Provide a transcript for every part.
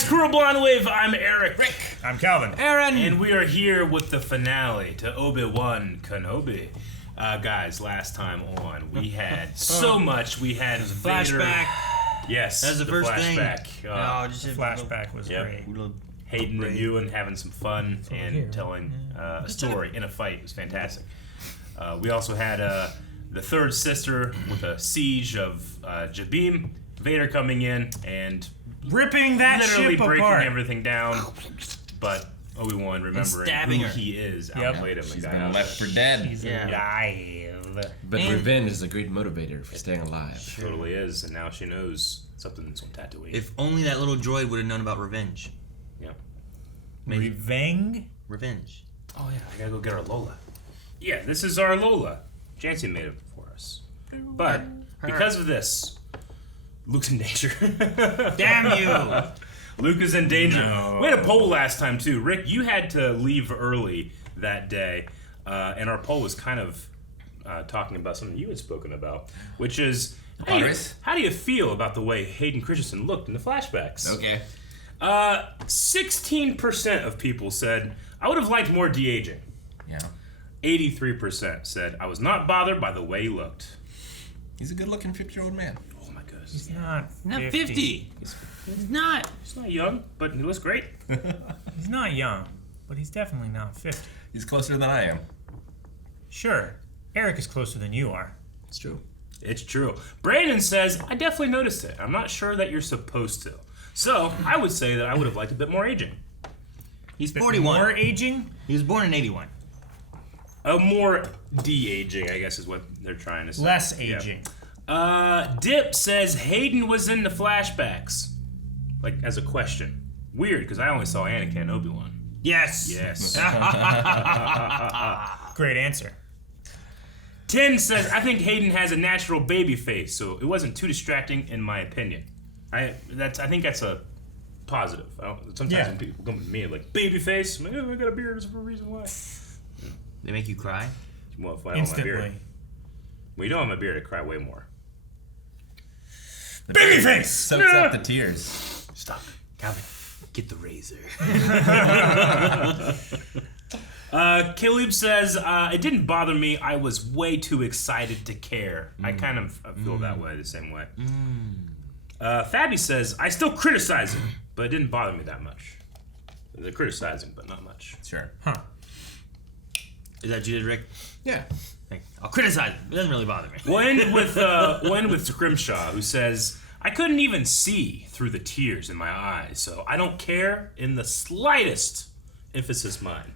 guys, Crew Blonde Wave, I'm Eric. Rick. I'm Calvin. Aaron. And we are here with the finale to Obi-Wan Kenobi. Guys, last time on, we had so much. We had flashback. Yes, that's the first flashback. thing. The flashback was great. Hayden and Ewan having some fun and telling a story in a fight. It was fantastic. We also had the third sister with a siege of Jabim, Vader coming in and ripping that literally ship breaking apart. everything down. But Obi-Wan remembering who he is outplayed him. She's been left for dead. She's alive. But revenge is a great motivator for staying alive. It totally is, and now she knows something's on Tatooine. If only that little droid would have known about revenge. Yeah. Revenge? Oh yeah, I gotta go get our Lola. Yeah, this is our Lola. Jancy made it for us. But because of this, Luke's in danger. Damn you! Luke is in danger. No. We had a poll last time too. Rick, you had to leave early that day, and our poll was kind of talking about something you had spoken about, which is how do you feel about the way Hayden Christensen looked in the flashbacks? Okay. 16% of people said I would have liked more de-aging. Yeah. 83% said I was not bothered by the way he looked. He's a good-looking 50-year-old man. Oh my goodness. He's not 50. He's not. He's not young, but he looks great. He's not young, but he's definitely not 50. He's closer than I am. Sure, Eric is closer than you are. It's true. It's true. Brandon says, I definitely noticed it. I'm not sure that you're supposed to. So, I would say that I would have liked a bit more aging. He's 41. More aging? He was born in 81. More de-aging, I guess is what they're trying to say. Less aging. Yeah. Dip says Hayden was in the flashbacks. Like, as a question. Weird, because I only saw Anakin and Obi-Wan. Yes. Yes. Great answer. 10 says, I think Hayden has a natural baby face, so it wasn't too distracting in my opinion. I think that's a positive. Sometimes when people come to me like, baby face, I'm like, oh, I got a beard, there's a reason why. They make you cry? Well, if I don't have my Instantly. beard. When you don't have my beard, I cry way more. Baby face! Soaks up the tears. Stop. Calvin, get the razor. Caleb says, it didn't bother me. I was way too excited to care. I kind of feel that way, the same way. Fabby says, I still criticize it, but it didn't bother me that much. They're criticizing, but not much. Sure. Huh. Is that you, Rick? Yeah. I'll criticize it. It doesn't really bother me. We'll end with Scrimshaw, who says, I couldn't even see through the tears in my eyes, so I don't care in the slightest. Emphasis mine.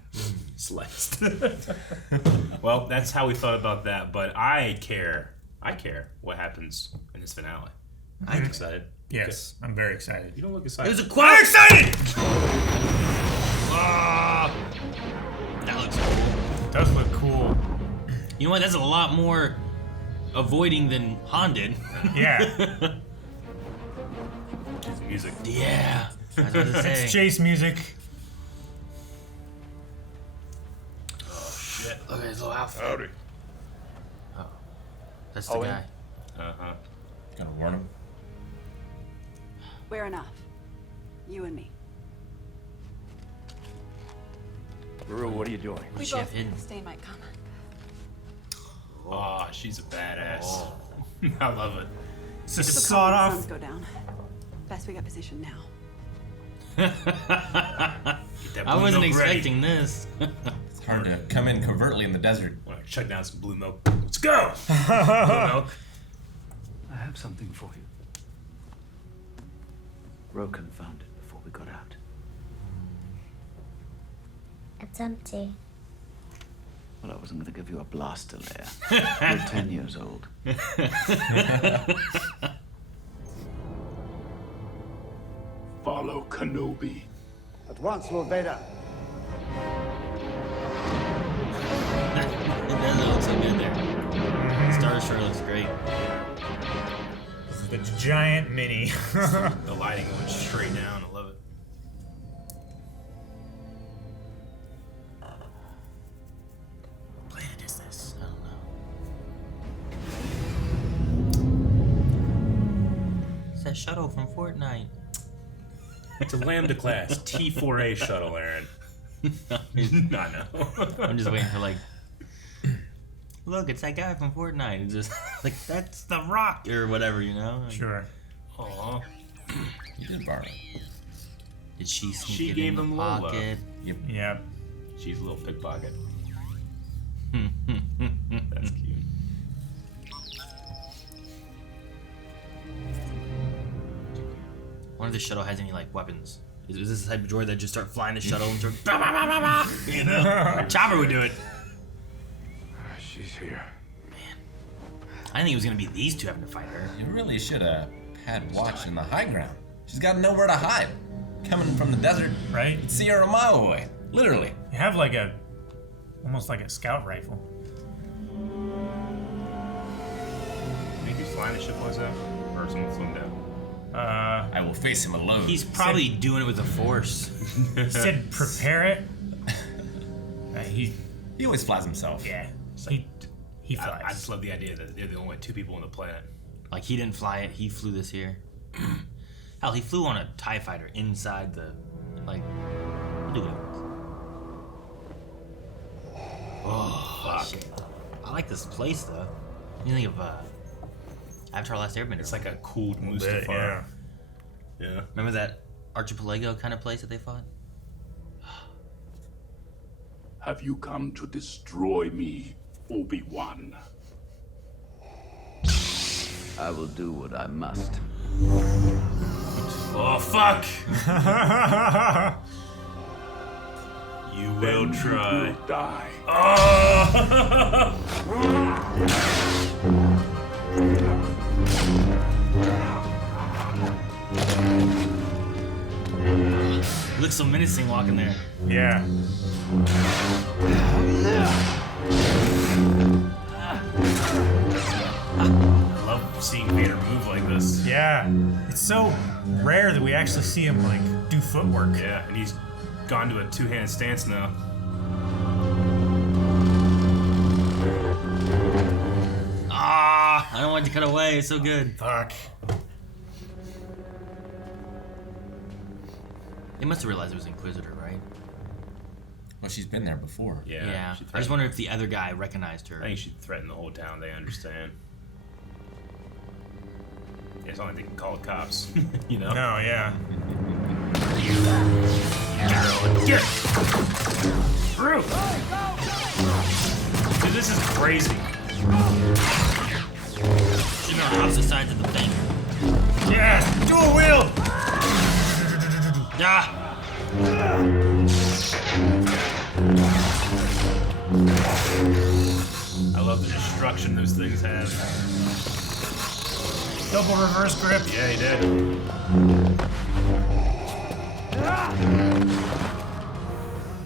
Sliced. Well, that's how we thought about that, but I care what happens in this finale. I'm excited. Yes, I'm very excited. You don't look excited. It was a quote. I'm excited! That looks cool. It does look cool. You know what? That's a lot more avoiding than Han did. Yeah. It's music. Yeah. I was about to say. It's chase music. Shit. Look at his little outfit. Howdy. Oh. That's the guy. Uh-huh. Gotta warn him. We're enough. You and me. Rue, what are you doing? We Chef both hidden. stay might come. Oh, she's a badass. I love it. It's a The sawed suns off. go down. Best we get positioned now. Get that I blue wasn't milk ready. expecting this. It's hard to come in covertly in the desert. Wanna check down some blue milk. Let's go! Blue milk. I have something for you. Roken found it before we got out. It's empty. Well, I wasn't going to give you a blaster layer. You're 10 years old. Follow Kenobi. At once, Lord Vader. It doesn't look so good there. Star Destroyer looks great. This is the giant mini. The lighting going straight down. I love it. What planet is this? I don't know. It's that shuttle from Fortnite. It's a Lambda class T4A shuttle, Aaron. I know. I'm just waiting for like, look, it's that guy from Fortnite. It's just like, that's the Rock or whatever, you know? Like, Sure. Aw. You did borrow. did she sneak She it gave in the him Lola. pocket? Yep. She's a little pickpocket. That's cute. I wonder if the shuttle has any like weapons. Is this the type of droid that just start flying the shuttle and start bah, bah, bah, bah, bah, you know? Chopper would do it. She's here. I didn't think it was gonna be these two having to fight her. You really should have had watch in the high ground. She's got nowhere to hide. Coming from the desert, Right? you'd see her a mile away. Literally. You have like a, almost like a scout rifle. Think he's flying the ship was that? Or someone flew him down? I will face him alone. He's probably doing it with the Force. He said prepare it. He He always flies himself. yeah. He flies. I just love the idea that they're the only two people on the planet. Like he didn't fly it, he flew this here. Hell, he flew on a TIE fighter inside the, like, look at it. Oh, Fuck. shit. I like this place though. You think of Avatar: Last Airbender. It's like a cool Bit, Mustafar. yeah. Yeah. Remember that archipelago kind of place that they fought? Have you come to destroy me, Obi-Wan? I will do what I must. Oh, fuck! You will try. You will die. Oh! He looks so menacing walking there. Yeah. I love seeing Vader move like this. Yeah. It's so rare that we actually see him like do footwork. Yeah, and he's gone to a two-handed stance now. Ah, I don't want it to cut away. It's so good. Fuck. They must have realized it was Inquisitor, right? Well, she's been there before. Yeah. Yeah. she I just threatened- wonder if the other guy recognized her. I think she threatened the whole town. They understand. Yeah, it's not like they can call the cops. You know? No, yeah. Get through! Dude, this is crazy. She's on opposite sides of the thing. Yeah. Dual wheel. Ah! I love the destruction those things have. Double reverse grip. Yeah, he did.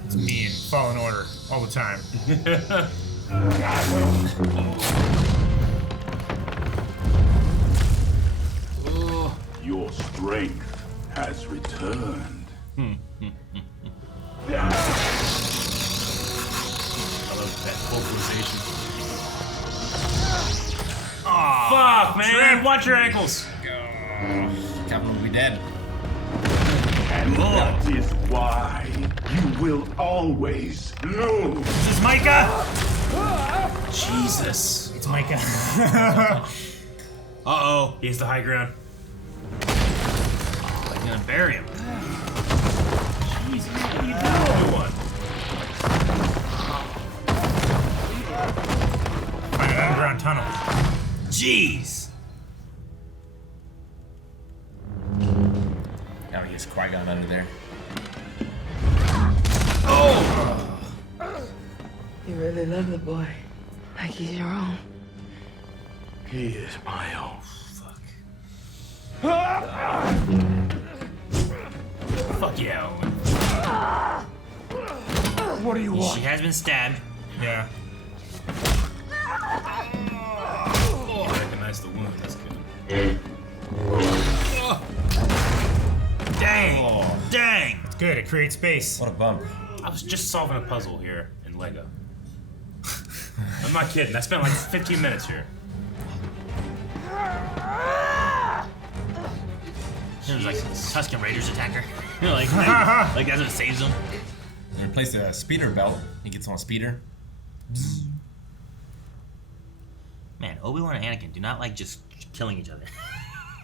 It's me in Fallen Order all the time. Your strength has returned. I love that vocalization. Fuck, man! Watch your ankles! Captain will be dead. And that is why you will always lose. This is Micah. Jesus. It's Micah. Uh-oh. He has the high ground. They're gonna bury him. Jesus, what are you doing? Obi-Wan? Find an underground tunnel. Jeez. Now we use Qui Gon under there. You really love the boy. Like he's your own. He is my own. Fuck yeah, Owen. What do you want? She has been stabbed. Yeah. Oh, I recognize the wound. That's good. Dang. Oh, Dang. It's good. It creates space. what a bump. I was just solving a puzzle here in Lego. I'm not kidding. I spent like 15 minutes here. There's like Tusken Raiders attack her. like that's what saves him. They replace a speeder belt. He gets on a speeder. Man, Obi-Wan and Anakin do not like just killing each other.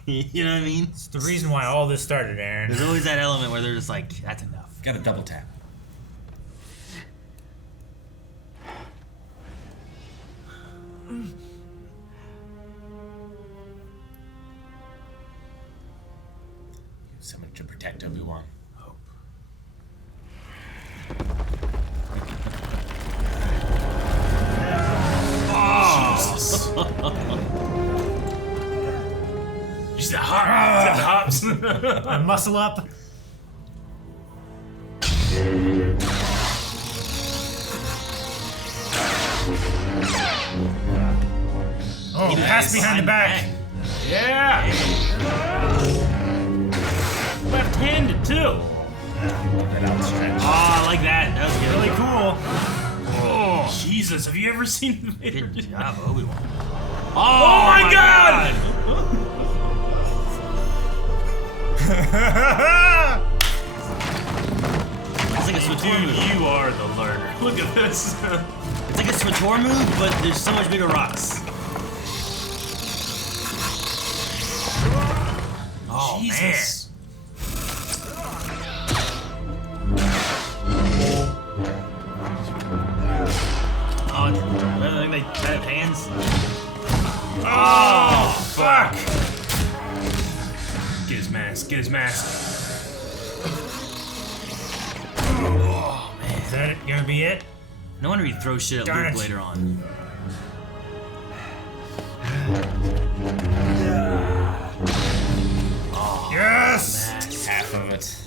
You know what I mean? It's the reason why all this started, Aaron. There's always that element where they're just like, that's enough. Got a double tap. Someone to protect Obi-Wan. Hope. Jesus. You said hops. Muscle up. Oh, pass behind the back. Yeah. Left-handed too. That outstretched. Oh, I like that. That was good. Really cool. Oh, Jesus. Have you ever seen the Vader? Good job, Obi-Wan. Oh my God! It's like a Switor move. You are the learner. Look at this. It's like a Switor move, but there's so much bigger rocks. Oh, Jesus. Oh, I think they have hands. Oh, fuck. Get his mask. Get his mask. Oh, man. Is that gonna be it? No wonder he throws shit at Darn Luke it. later on. Oh, Yes! mask. Half of it.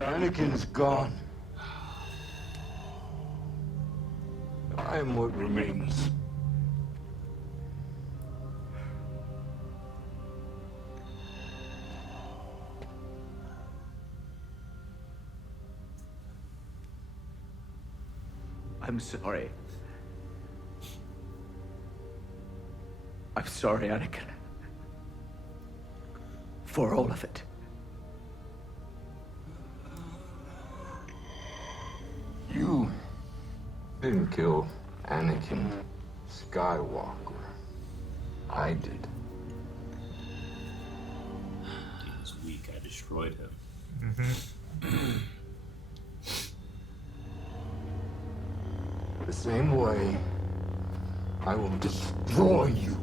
Anakin's gone. I am what remains. I'm sorry. I'm sorry, Anakin. For all of it. You didn't kill Anakin Skywalker. I did. He was weak. I destroyed him. The same way, I will destroy you.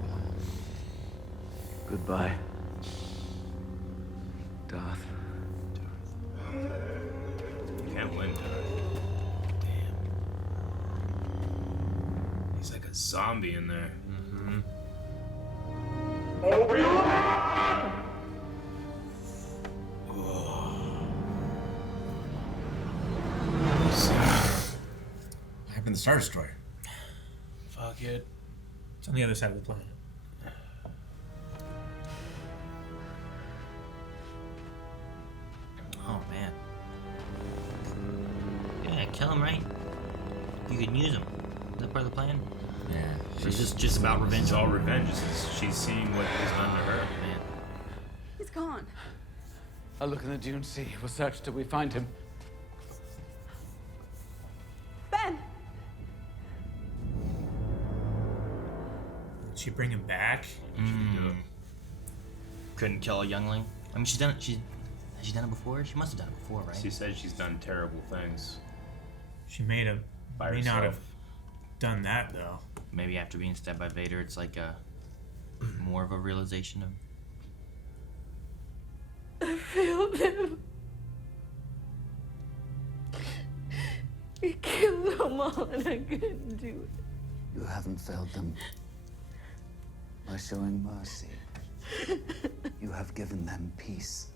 Goodbye, Darth. You can't win, Darth. Damn. He's like a zombie in there. What happened to the Star Destroyer? Fuck it. It's on the other side of the planet. Oh, man. Yeah, kill him, right? You can use him. Is that part of the plan? Yeah. Or is this just about revenge? It's all revenge. She's seeing what was done to her. Man. He's gone. I'll look in the dune sea. We'll search till we find him. Ben! Did she bring him back? Couldn't kill a youngling. I mean, she's done it. Has she done it before? She must have done it before, right? She said she's done terrible things. She may not herself. have done that, though. Maybe after being stabbed by Vader, it's like a more of a realization of. I failed him. We killed them all and I couldn't do it. You haven't failed them by showing mercy. You have given them peace.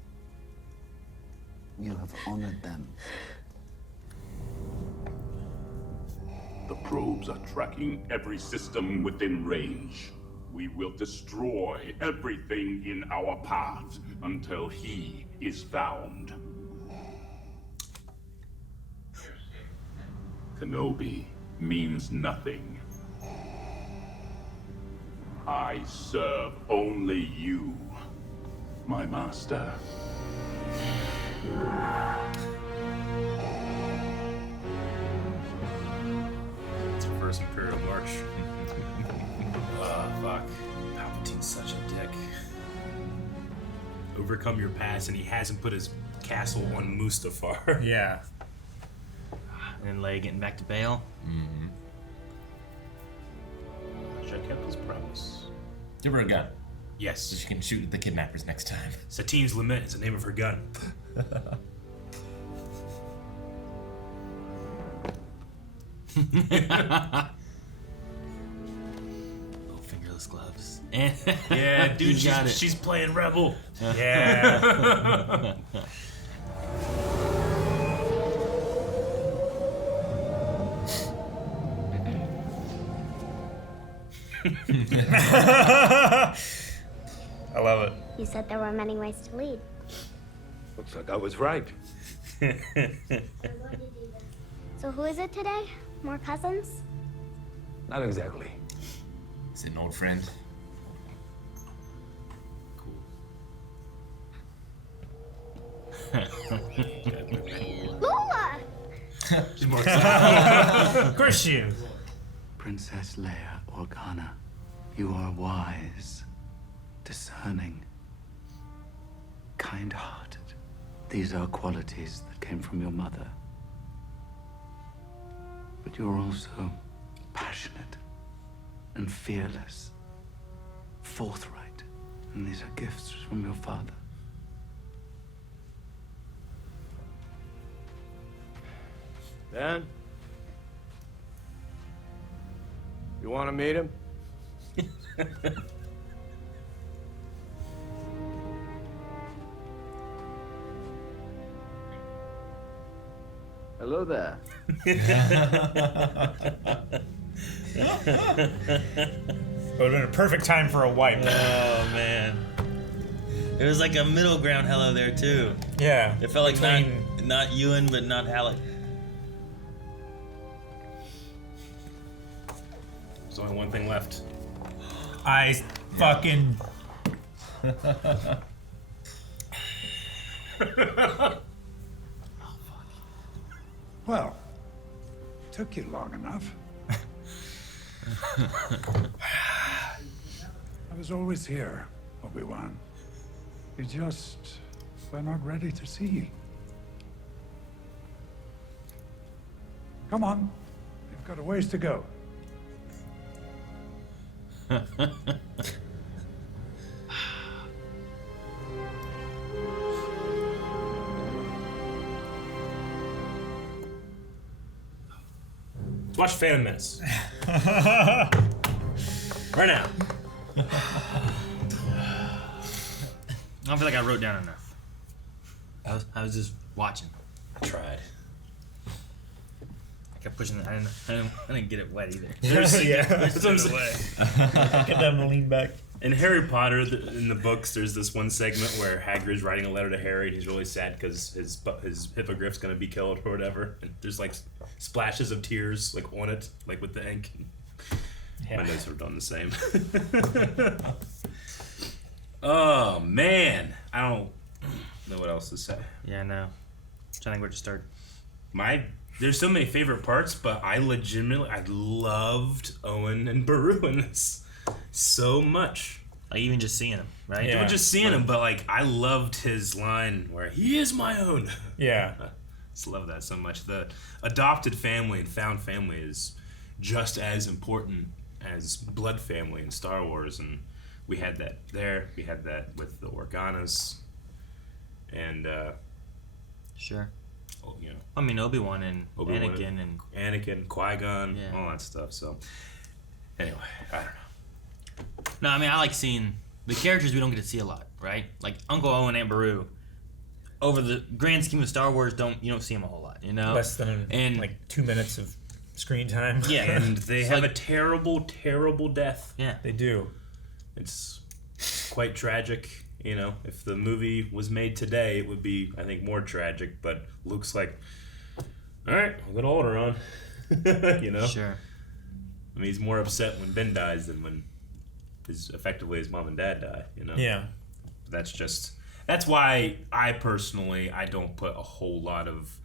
You have honored them. The probes are tracking every system within range. We will destroy everything in our path until he is found. Kenobi means nothing. I serve only you, my master. It's the first Imperial March. Fuck. Palpatine's such a dick. Overcome your past, and he hasn't put his castle on Mustafar. Yeah. And then Leia getting back to Bail. Mm-hmm. Should have kept his promise. Give her a gun. Yes. So she can shoot at the kidnappers next time. Satine's Lament is the name of her gun. Little fingerless gloves. Yeah, dude, she's playing Rebel. Yeah. I love it. You said there were many ways to lead. Looks like I was right. So who is it today? More cousins? Not exactly. Is it an old friend? Lola! She's more excited. Of course she is. Princess Leia Organa, you are wise, discerning, kind-hearted. These are qualities that came from your mother. But you're also passionate and fearless, forthright, and these are gifts from your father. Dan? You want to meet him? Hello there. It would have been a perfect time for a wipe. Oh man. It was like a middle ground hello there too. Yeah. It felt like between- not Ewan but not Halleck. There's only one thing left. I fucking. Well, took you long enough. I was always here, Obi-Wan. You just were not ready to see. Come on, you've got a ways to go. Let's watch Phantom Menace. Right now. I don't feel like I wrote down enough. I was just watching. I tried. I kept pushing it. I didn't get it wet either. Yeah. That's what I'm saying. Get them to lean back. In Harry Potter, in the books, there's this one segment where Hagrid's writing a letter to Harry, and he's really sad because his hippogriff's gonna be killed or whatever. And there's like splashes of tears like on it, like with the ink. Yeah. My notes are done the same. Oh man, I don't know what else to say. Yeah, no. I'm trying to think where to start. There's so many favorite parts, but I loved Owen and Beru in this so much. Like even just seeing him, right? Yeah. Just seeing him, but like I loved his line where he is my own. Yeah. I just love that so much. The adopted family and found family is just as important as blood family in Star Wars, and we had that there. We had that with the Organas, and Sure. you know, I mean Obi-Wan and Anakin and Anakin, Qui-Gon, Yeah. all that stuff. So anyway, I don't know. No, I mean I like seeing the characters we don't get to see a lot, right? Like Uncle Owen, Aunt Beru. Over the grand scheme of Star Wars, you don't see them a whole lot, you know. Less than like 2 minutes of screen time. Yeah, And they have a terrible, terrible death. Yeah, they do. It's quite tragic. You know, if the movie was made today, it would be, I think, more tragic. But Luke's like, all right, I'll get older on. You know? Sure. I mean, he's more upset when Ben dies than when effectively his mom and dad die, you know? Yeah. That's why I don't put a whole lot of,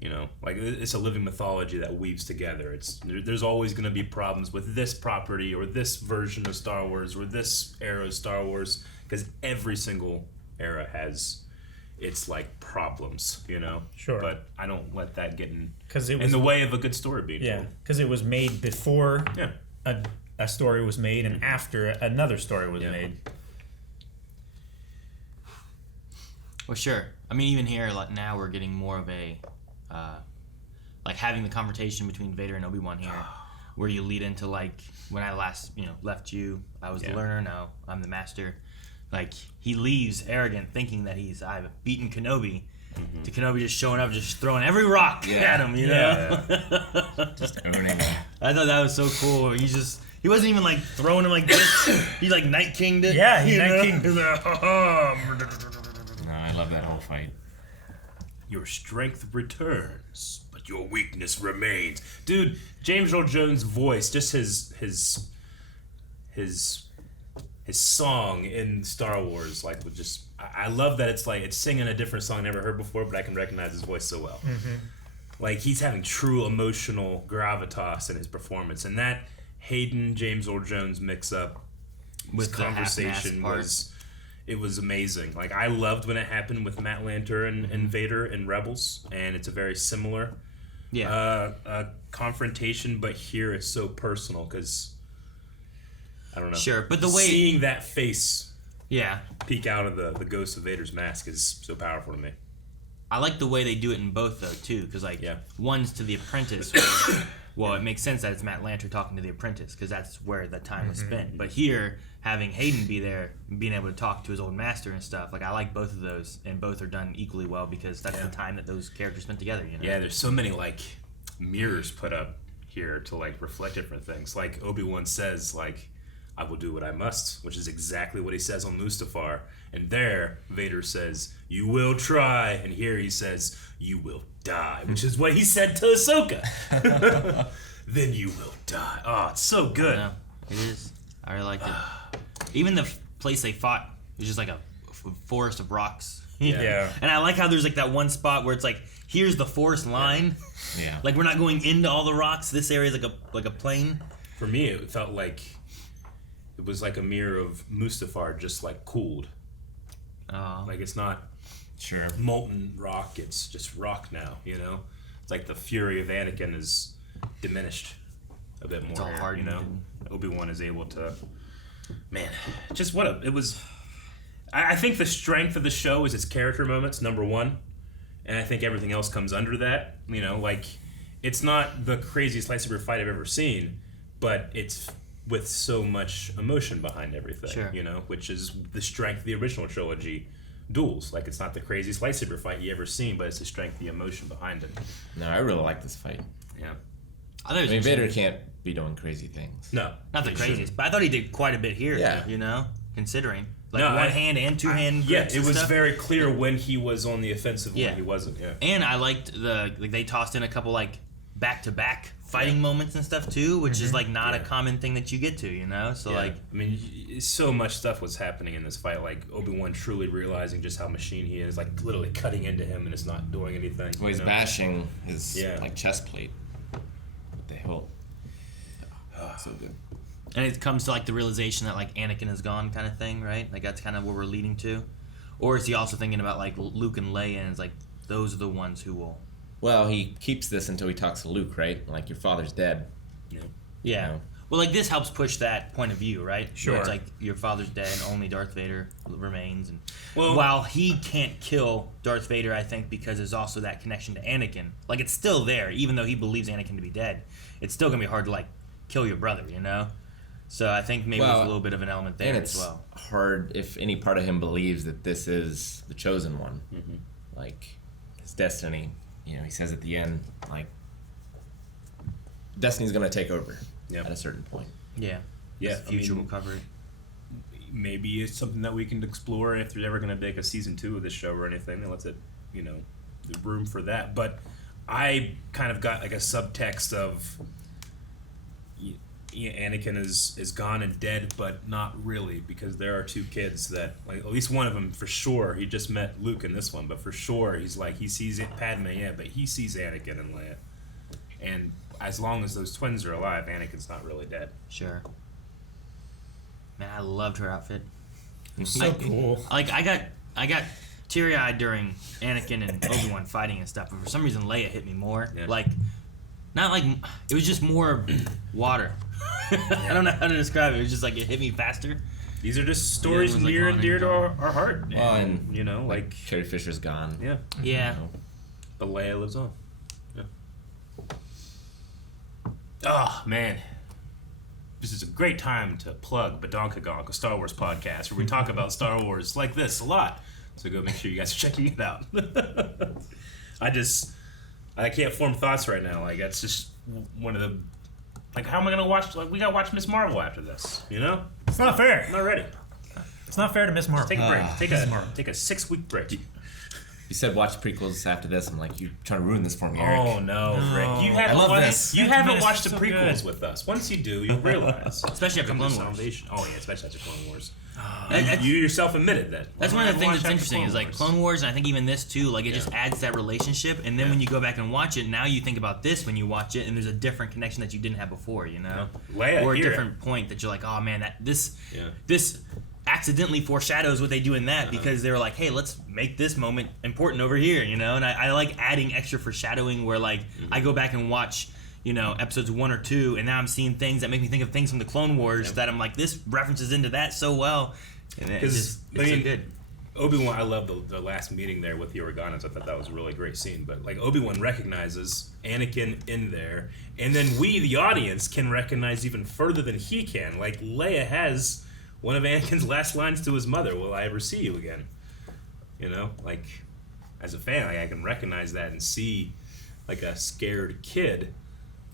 you know, like, it's a living mythology that weaves together. There's always going to be problems with this property or this version of Star Wars or this era of Star Wars, because every single era has its, like, problems, you know? Sure. But I don't let that get in in the way of a good story being told. Yeah, because it was made before a story was made and after another story was made. Well, sure. I mean, even here, like, now we're getting more of a, like, having the confrontation between Vader and Obi-Wan here, where you lead into, like, when I last, left you, I was the learner, now I'm the master. Like, he leaves arrogant, thinking that I've beaten Kenobi, to Kenobi just showing up, just throwing every rock at him, you know? Just owning him. I thought that was so cool. He wasn't even, like, throwing him like this. He, like, Night King'd it. Yeah, he Night King'd it. No, I love that whole fight. Your strength returns, but your weakness remains. Dude, James Earl Jones' voice, just his song in Star Wars, like, would just... I love that it's singing a different song I never heard before, but I can recognize his voice so well. Mm-hmm. Like, he's having true emotional gravitas in his performance, and that Hayden James Earl Jones mix-up with conversation was amazing. Like, I loved when it happened with Matt Lanter and Vader in Rebels, and it's a very similar confrontation, but here it's so personal because I don't know. Sure, but the way seeing that face peek out of the ghost of Vader's mask is so powerful to me. I like the way they do it in both, though, too, because, like, one's to the apprentice. Well, it makes sense that it's Matt Lanter talking to the apprentice, because that's where the time was spent. But here, having Hayden be there, being able to talk to his old master and stuff, like, I like both of those, and both are done equally well, because that's the time that those characters spent together, you know? Yeah, there's so many, like, mirrors put up here to, like, reflect different things. Like, Obi-Wan says, like, I will do what I must, which is exactly what he says on Mustafar. And there, Vader says, you will try. And here he says, you will die, which is what he said to Ahsoka. Then you will die. Oh, it's so good. Yeah, it is. I really liked it. Even the place they fought was just like a forest of rocks. Yeah. And I like how there's like that one spot where it's like, here's the forest line. Yeah. Like, we're not going into all the rocks. This area is like a plain. For me, it felt like it was like a mirror of Mustafar just like cooled. Like, it's not molten rock, it's just rock now, you know? It's like the fury of Anakin is diminished a bit more. It's all hard, you know? Obi-Wan is able to... Man, just it was... I think the strength of the show is its character moments, number one. And I think everything else comes under that. You know, like, it's not the craziest lightsaber fight I've ever seen, but it's with so much emotion behind everything, you know, which is the strength of the original trilogy duels. Like, it's not the craziest lightsaber fight you ever seen, but it's the strength, the emotion behind it. No, I really like this fight. Yeah. I mean, Vader can't be doing crazy things. No. Not the craziest, but I thought he did quite a bit here, you know, considering. Like, one hand and two hand grips. Yeah, it was stuff. very clear when he was on the offensive when he wasn't, And I liked they tossed in a couple, like, back-to-back fighting moments and stuff too, which is like not a common thing that you get to, you know. So like, I mean, so much stuff was happening in this fight. Like, Obi-Wan truly realizing just how machine he is, like literally cutting into him and it's not doing anything. Well, he's bashing his like chest plate with the hilt. So good. And it comes to like the realization that like Anakin is gone, kind of thing, right? Like, that's kind of where we're leading to. Or is he also thinking about like Luke and Leia, and it's like those are the ones who will. Well, he keeps this until he talks to Luke, right? Like, your father's dead. Yeah. You know? Well, like, this helps push that point of view, right? Sure. Where it's like, your father's dead and only Darth Vader remains. And well, while he can't kill Darth Vader, I think, because there's also that connection to Anakin. Like, it's still there, even though he believes Anakin to be dead. It's still going to be hard to, like, kill your brother, you know? So I think maybe there's a little bit of an element there as well. And it's hard if any part of him believes that this is the chosen one. Mm-hmm. Like, his destiny. You know, he says at the end, like, destiny's going to take over at a certain point. Yeah. His future will cover it. Maybe it's something that we can explore if they're ever going to make a season 2 of this show or anything. Then let's it, you know, the room for that. But I kind of got like a subtext of Anakin is gone and dead, but not really, because there are two kids that, like, at least one of them for sure, he just met Luke in this one, but for sure he sees Padme, but he sees Anakin and Leia. And as long as those twins are alive, Anakin's not really dead. Sure. Man, I loved her outfit. So cool. Like, I got teary-eyed during Anakin and Obi-Wan fighting and stuff, but for some reason Leia hit me more. Yeah. Like, not like, it was just more water. I don't know how to describe it. It was just like it hit me faster. These are just stories near and dear to our heart. Well, and you know, like Carrie Fisher's gone. Yeah. Yeah. You know. But Leia lives on. Yeah. Oh man, this is a great time to plug Badonkagonk, a Star Wars podcast where we talk about Star Wars like this a lot. So go make sure you guys are checking it out. I can't form thoughts right now. Like, that's just one of the. Like, how am I gonna watch? Like, we gotta watch Miss Marvel after this. You know? It's not fair. I'm not ready. It's not fair to Miss Marvel. Take a break. Take a 6-week break. You said watch prequels after this. I'm like, you're trying to ruin this for me, Eric. Oh no, Rick! You haven't watched the prequels with us. Once you do, you'll realize. Especially after Clone Wars. Oh yeah, especially after Clone Wars. You yourself admitted that. That's one of the things that's interesting is like Clone Wars, and I think even this too. Like it just adds that relationship, and then when you go back and watch it, now you think about this when you watch it, and there's a different connection that you didn't have before. You know, Leia, or a different point that you're like, oh man, this accidentally foreshadows what they do in that because they were like, hey, let's make this moment important over here, you know. And I like adding extra foreshadowing where like I go back and watch, you know, episodes 1 or 2, and now I'm seeing things that make me think of things from the Clone Wars that I'm like, this references into that so well, and it's so good. Obi-Wan, I love the last meeting there with the Organas. I thought that was a really great scene. But like Obi-Wan recognizes Anakin in there, and then we, the audience, can recognize even further than he can. Like Leia has one of Anakin's last lines to his mother, "Will I ever see you again?" You know, like as a fan, like, I can recognize that and see like a scared kid,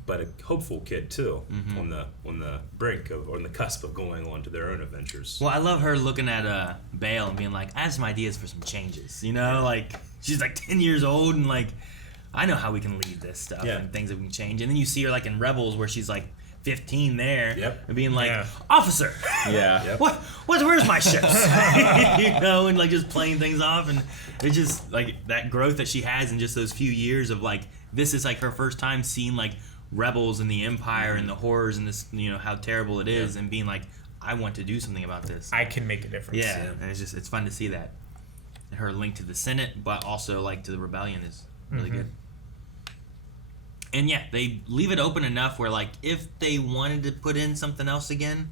but a hopeful kid too, on the brink of, or on the cusp of going on to their own adventures. Well, I love her looking at Bail and being like, I have some ideas for some changes. You know, like she's like 10 years old and like, I know how we can lead this stuff and things that we can change. And then you see her like in Rebels where she's like 15 there and being like, officer, where's my ships? You know, and like just playing things off, and it's just like that growth that she has in just those few years of like, this is like her first time seeing like Rebels and the Empire and the horrors and this, you know, how terrible it is, and being like, I want to do something about this. I can make a difference. Yeah, and it's fun to see that. And her link to the Senate, but also like to the rebellion is really good. And yeah, they leave it open enough where like if they wanted to put in something else again,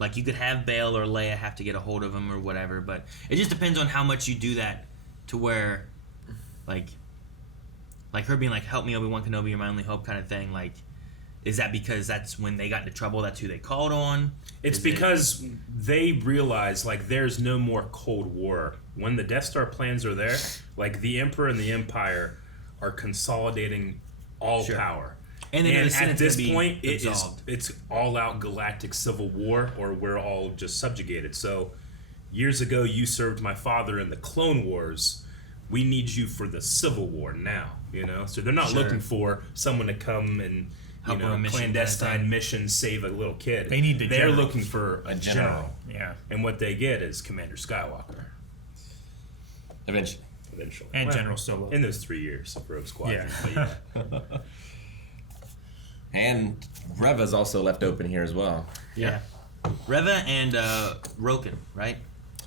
like you could have Bail or Leia have to get a hold of him or whatever, but it just depends on how much you do that to where like her being like, help me Obi-Wan Kenobi, you're my only hope kind of thing, like is that because that's when they got into trouble, that's who they called on? It's because they realize like there's no more Cold War. When the Death Star plans are there, like the Emperor and the Empire are consolidating all power. And at this point, it's all-out galactic civil war, or we're all just subjugated. So years ago, you served my father in the Clone Wars. We need you for the Civil War now, you know? So they're not looking for someone to come and, you know, clandestine mission, save a little kid. They need They're looking for a general. Yeah. And what they get is Commander Skywalker. Eventually. And General Solo. In those 3 years of Rogue Squadron. Yeah. And Reva's also left open here as well. Yeah. Reva and Roken, right?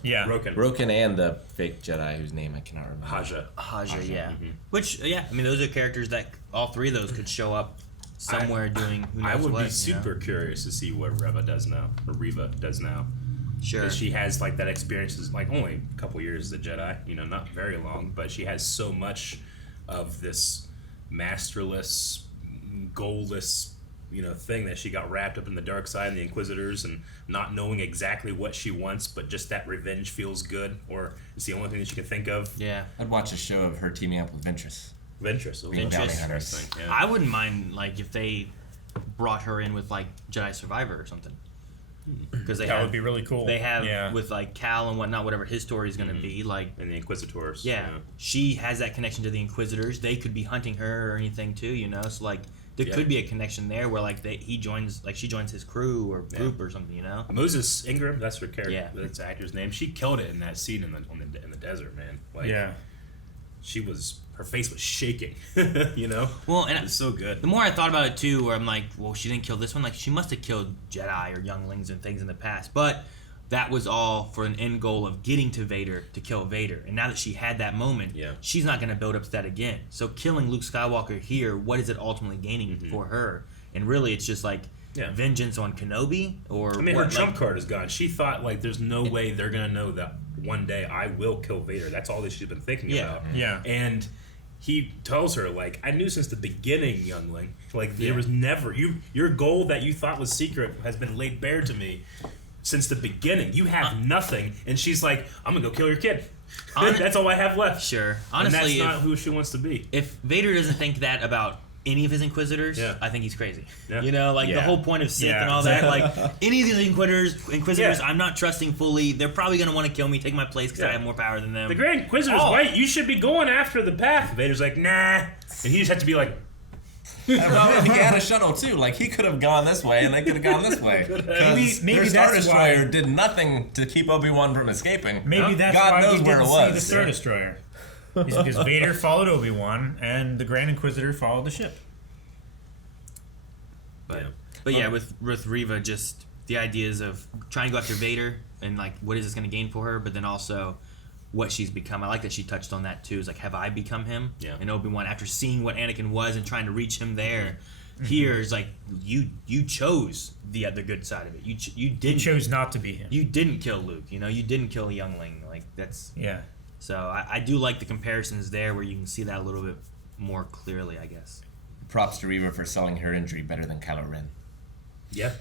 Yeah. Roken and the fake Jedi whose name I cannot remember. Haja, yeah. Which, I mean, those are characters that all three of those could show up somewhere doing who knows I would what, be super curious to see what Reva does now. Sure. Because she has like that experience, is like only a couple years as a Jedi, you know, not very long, but she has so much of this masterless, goalless, you know, thing that she got wrapped up in the dark side and the Inquisitors and not knowing exactly what she wants, but just that revenge feels good, or it's the only thing that she can think of. Yeah. I'd watch a show of her teaming up with Ventress. I wouldn't mind like if they brought her in with like Jedi Survivor or something. because that would be really cool. They have with like Cal and whatnot, whatever his story is going to be like, and the Inquisitors. Yeah, she has that connection to the Inquisitors. They could be hunting her or anything too, you know. So like there could be a connection there where like she joins his crew or group or something, you know. Moses Ingram, that's her character. Yeah, that's the actor's name. She killed it in that scene in the desert, man. Like, her face was shaking, you know? Well, and it was so good. The more I thought about it, too, where I'm like, well, she didn't kill this one. Like, she must have killed Jedi or younglings and things in the past. But that was all for an end goal of getting to Vader to kill Vader. And now that she had that moment, she's not going to build up to that again. So killing Luke Skywalker here, what is it ultimately gaining for her? And really, it's just like vengeance on Kenobi? Or her trump card is gone. She thought, like, there's no way they're going to know that one day I will kill Vader. That's all that she's been thinking about. Yeah. And he tells her, like, I knew since the beginning, youngling. Like, there was never... Your goal that you thought was secret has been laid bare to me since the beginning. You have nothing. And she's like, I'm going to go kill your kid. That's all I have left. Sure. Honestly, and that's not who she wants to be. If Vader doesn't think that about any of his Inquisitors, I think he's crazy. You know, like the whole point of Sith and all that, like any of these Inquisitors, I'm not trusting fully. They're probably going to want to kill me, take my place because I have more power than them. The Grand Inquisitor's right. You should be going after the path. Vader's like, nah. And he just had to be like... Well, he had a shuttle too. Like, he could have gone this way and they could have gone this way. Maybe their Star that's Destroyer why did nothing to keep Obi-Wan from escaping. Maybe that's God why knows we where didn't it was. see the Star Destroyer. It's because Vader followed Obi-Wan and the Grand Inquisitor followed the ship. But yeah, with Reva, just the ideas of trying to go after Vader and like what is this going to gain for her, but then also what she's become. I like that she touched on that too. It's like, have I become him? Yeah. And Obi-Wan, after seeing what Anakin was and trying to reach him there, here is like you chose the good side of it. You chose not to be him. You didn't kill Luke. You know, you didn't kill a youngling. Like that's So I do like the comparisons there where you can see that a little bit more clearly, I guess. Props to Reva for selling her injury better than Kylo Ren. Yeah,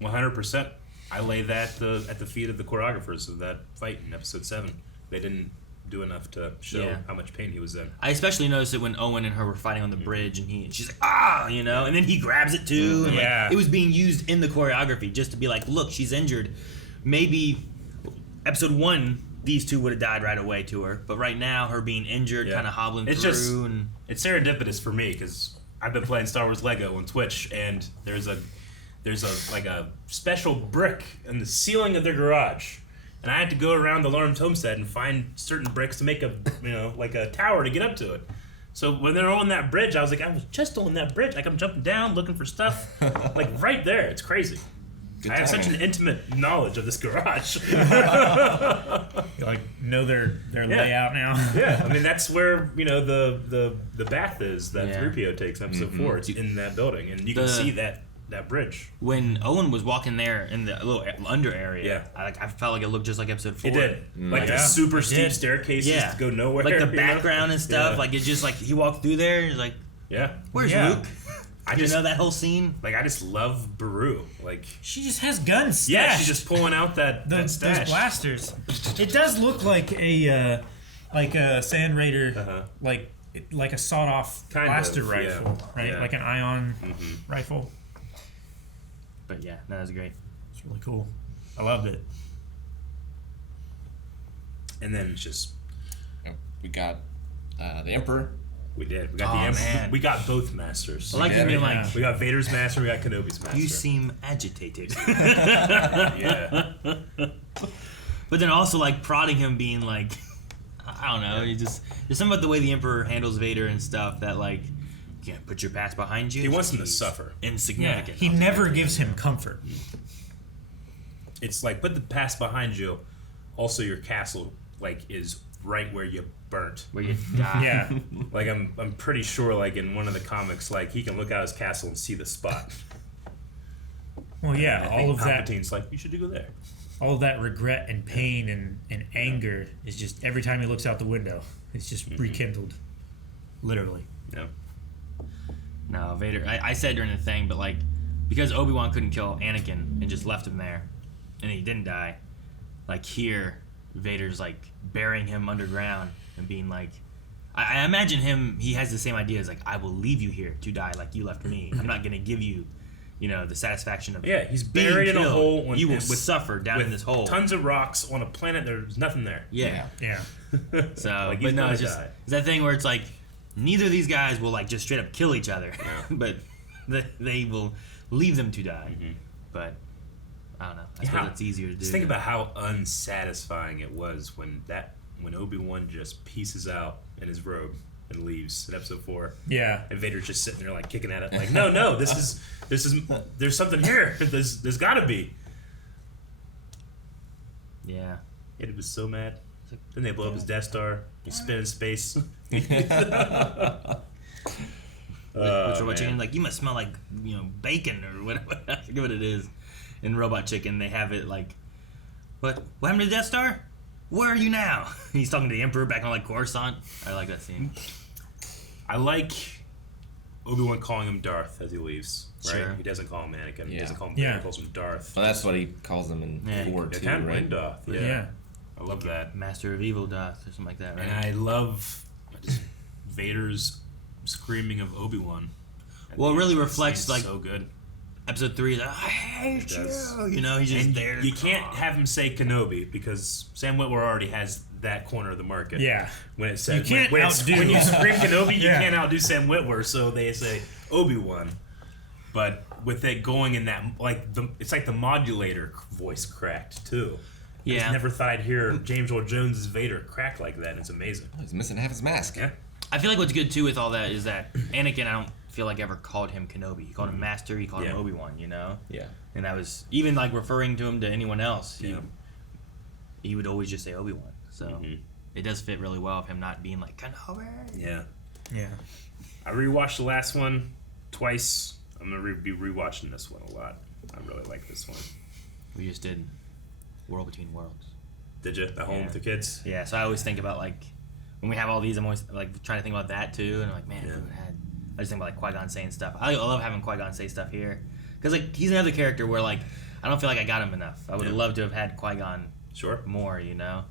100%. I lay that at the feet of the choreographers of that fight in Episode 7. They didn't do enough to show how much pain he was in. I especially noticed it when Owen and her were fighting on the bridge, and she's like, you know, and then he grabs it too. And like, it was being used in the choreography just to be like, look, she's injured. Maybe Episode 1, these two would have died right away to her, but right now, her being injured, kind of hobbling through. It's serendipitous for me because I've been playing Star Wars Lego on Twitch, and there's a special brick in the ceiling of their garage, and I had to go around the Lawrence homestead and find certain bricks to make a tower to get up to it. So when they're on that bridge, I was like, I was just on that bridge. Like, I'm jumping down looking for stuff, like right there. It's crazy. I have such an intimate knowledge of this garage. You like know their layout now. Yeah, I mean that's where the bath is that 3PO takes in Episode 4. It's in that building, and you can see that bridge. When Owen was walking there in the little under area, I felt like it looked just like Episode 4. It did, like a super steep staircases to go nowhere. Like the background and stuff. Like it just like he walked through there. And he's like, where's Luke? I just know that whole scene. Like I just love Beru. Like she just has guns stashed. Yeah, she's just pulling out that those blasters. It does look like a Sand Raider, like a sawed-off blaster rifle, right? Like an ion rifle. But yeah, that was great. It's really cool. I loved it. And then it's just we got the Emperor. We did. We got the Emperor. Man. We got both masters. I like you being like, we got Vader's master. We got Kenobi's master. You seem agitated. Yeah. But then also like prodding him, being like, I don't know. There's something about the way the Emperor handles Vader and stuff that like, you can't put your past behind you. He wants him to suffer. Insignificant. Yeah, he never gives him comfort. It's like, put the past behind you. Also, your castle like is right where you burnt, where you died. Yeah. Like I'm pretty sure like in one of the comics, like he can look out his castle and see the spot. Well, yeah, all of that. Palpatine's like, you should go there. All of that regret and pain and anger is just every time he looks out the window, it's just rekindled, literally. Yeah. No, Vader. I said during the thing, but like because Obi-Wan couldn't kill Anakin and just left him there, and he didn't die. Like here, Vader's like burying him underground and being like, I imagine him. He has the same idea as like, I will leave you here to die like you left me. I'm not gonna give you the satisfaction of he's buried in a hole. You will suffer down in this hole. Tons of rocks on a planet. There's nothing there. Yeah. So, like, but no, it's that thing where it's like neither of these guys will like just straight up kill each other, but they will leave them to die. But I don't know. I suppose it's easier to do. Just think about how unsatisfying it was when Obi-Wan just pieces out in his robe and leaves in episode 4. Yeah. And Vader's just sitting there like kicking at it, like, no, this is there's something here. There's gotta be. Yeah. It was so mad. Then they blow up his Death Star. He spin in space. Which Robot Chicken, like, you must smell like bacon or whatever. I forget what it is. In Robot Chicken, they have it like, what happened to the Death Star? Where are you now? He's talking to the Emperor back on like Coruscant. I like that scene. I like Obi-Wan calling him Darth as he leaves. Right? Sure. He doesn't call him Anakin. He Yeah. doesn't call him Vader. He calls him Darth. Well, that's what he calls him in 4 too, right? Darth. Yeah. I love that. Master of Evil Darth or something like that, right? And I love Vader's screaming of Obi-Wan. Well, it really reflects like so good. Episode 3 is like, I hate you. He's just there. You can't have him say Kenobi because Sam Witwer already has that corner of the market. Yeah. When it says You can't outdo. when you scream Kenobi, you Yeah. can't outdo Sam Witwer, so they say Obi-Wan. But with it going in that it's like the modulator voice cracked too. I just never thought I'd hear James Earl Jones' Vader crack like that. It's amazing. He's missing half his mask. Yeah. I feel like what's good too with all that is that Anakin, I don't feel like ever called him Kenobi. He called him Master. He called him Obi-Wan. Yeah. And that was even like referring to him to anyone else. He would always just say Obi-Wan. So it does fit really well of him not being like Kenobi. Yeah. Yeah. I rewatched the last one twice. I'm gonna be rewatching this one a lot. I really like this one. We just did World Between Worlds. Did you? At home with the kids? Yeah. So I always think about like when we have all these, I'm always like trying to think about that too, and I'm like, man, if we had. I just think about like Qui-Gon saying stuff. I love having Qui-Gon say stuff here because like he's another character where like I don't feel like I got him enough. I would have loved to have had Qui-Gon more. Yeah.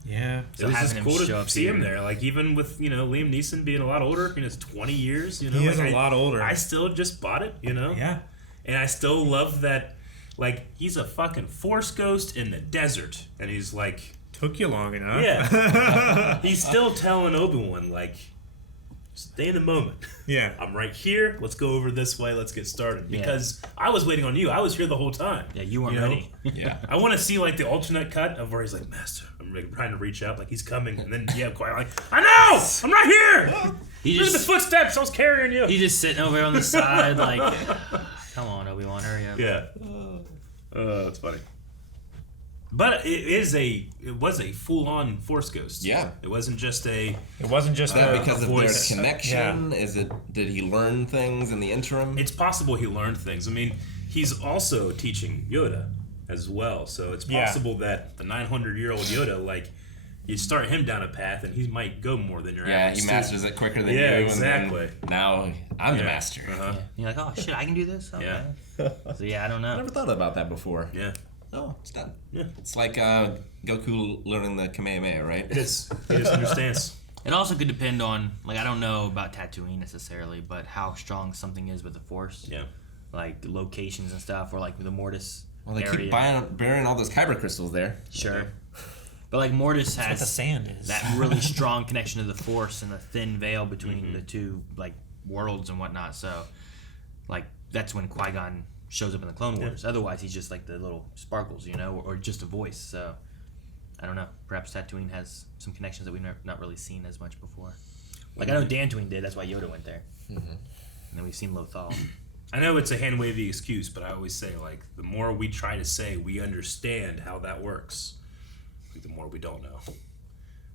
So it was just cool to see him there. Like even with Liam Neeson being a lot older, it's 20 years. He is a lot older. I still just bought it. Yeah. And I still love that. Like he's a fucking Force ghost in the desert, and he's like took you long enough. Yeah. He's still telling Obi-Wan like. Stay in the moment. Yeah. I'm right here. Let's go over this way. Let's get started. Because I was waiting on you. I was here the whole time. Yeah, you weren't ready. Yeah. I want to see like the alternate cut of where he's like, Master, I'm like, trying to reach out like he's coming. And then Qui-Gon like, I know! I'm right here! Look at the footsteps. I was carrying you. He's just sitting over there on the side like, come on, Obi-Wan, hurry up. Yeah. That's funny. But it was a full-on Force ghost. Yeah. It wasn't just a... It wasn't just because of voice. their connection? Yeah. Did he learn things in the interim? It's possible he learned things. I mean, he's also teaching Yoda as well. So it's possible that the 900-year-old Yoda, like, you start him down a path and he might go more than your average he masters it quicker than you. Yeah, exactly. And now I'm the master. Yeah. You're like, oh, shit, I can do this? Okay. Yeah. So, I don't know. I never thought about that before. Yeah. Oh, it's done. Yeah. It's like Goku learning the Kamehameha, right? It is. He just understands. It also could depend on, like, I don't know about Tatooine necessarily, but how strong something is with the Force. Yeah. Like, locations and stuff, or, like, the Mortis Well, they area. keep burying all those kyber crystals there. Sure. But, like, Mortis That's has what the sand is. that really strong connection to the Force and the thin veil between the two, like, worlds and whatnot. So, like, that's when Qui-Gon shows up in the Clone Wars. Otherwise, he's just like the little sparkles, or just a voice. So, I don't know. Perhaps Tatooine has some connections that we've not really seen as much before. Like, I know Dantooine did. That's why Yoda went there. And then we've seen Lothal. I know it's a hand-wavy excuse, but I always say, like, the more we try to say we understand how that works, the more we don't know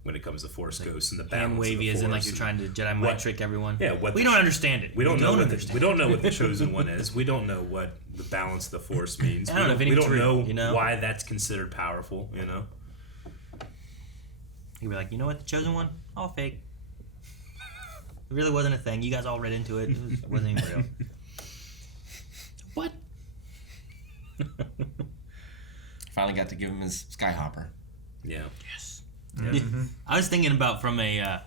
when it comes to Force ghosts and the balance. Hand-wavy of the as in, like, Force you're trying to Jedi mind trick everyone. Yeah. We don't understand it. We don't know what the Chosen One is. We don't know what the balance of the Force means. I don't know if any we don't know why that's considered powerful, You'd be like, you know what, the Chosen One? All fake. It really wasn't a thing. You guys all read into it. It wasn't even real. What? Finally got to give him his Skyhopper. Yeah. Yes. I was thinking about from the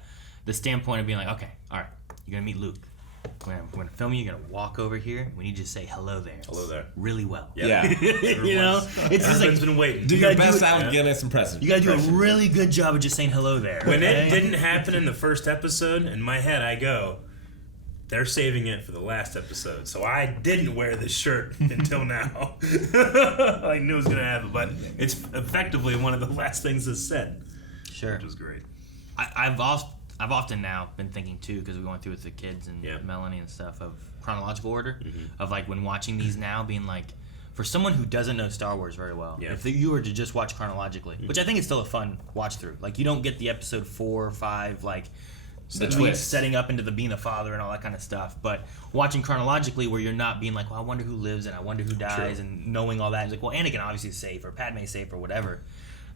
standpoint of being like, okay, all right, you're gonna meet Luke. when filming, you're gonna walk over here. We need you to say hello there. Hello there. Really well. Yeah. You know, it's just like been waiting. Do your best Alec Guinness impression. You gotta do a really good job of just saying hello there. When it didn't happen in the first episode, in my head I go, they're saving it for the last episode. So I didn't wear this shirt until now. I knew it was gonna happen, but it's effectively one of the last things that's said. Sure. Which was great. I've often now been thinking too, because we're going through with the kids and Melanie and stuff, of chronological order, of like when watching these now, being like, for someone who doesn't know Star Wars very well, if you were to just watch chronologically, which I think is still a fun watch through, like you don't get the episode 4 or 5 like the twist setting up into the being a father and all that kind of stuff, but watching chronologically where you're not being like, well, I wonder who lives and I wonder who dies, and knowing all that, it's like, well, Anakin obviously is safe or Padme's safe or whatever.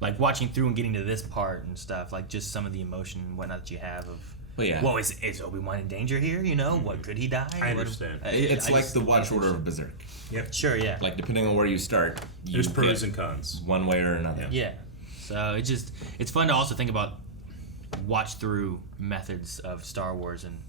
Like watching through and getting to this part and stuff, like just some of the emotion and whatnot that you have of, well, is Obi-Wan in danger here? You know, what could he die? I understand. It's like the watch order of Berserk. Yep. Sure, yeah. Like depending on where you start, there's pros and cons, one way or another. Yeah. So it's fun to also think about watch through methods of Star Wars, and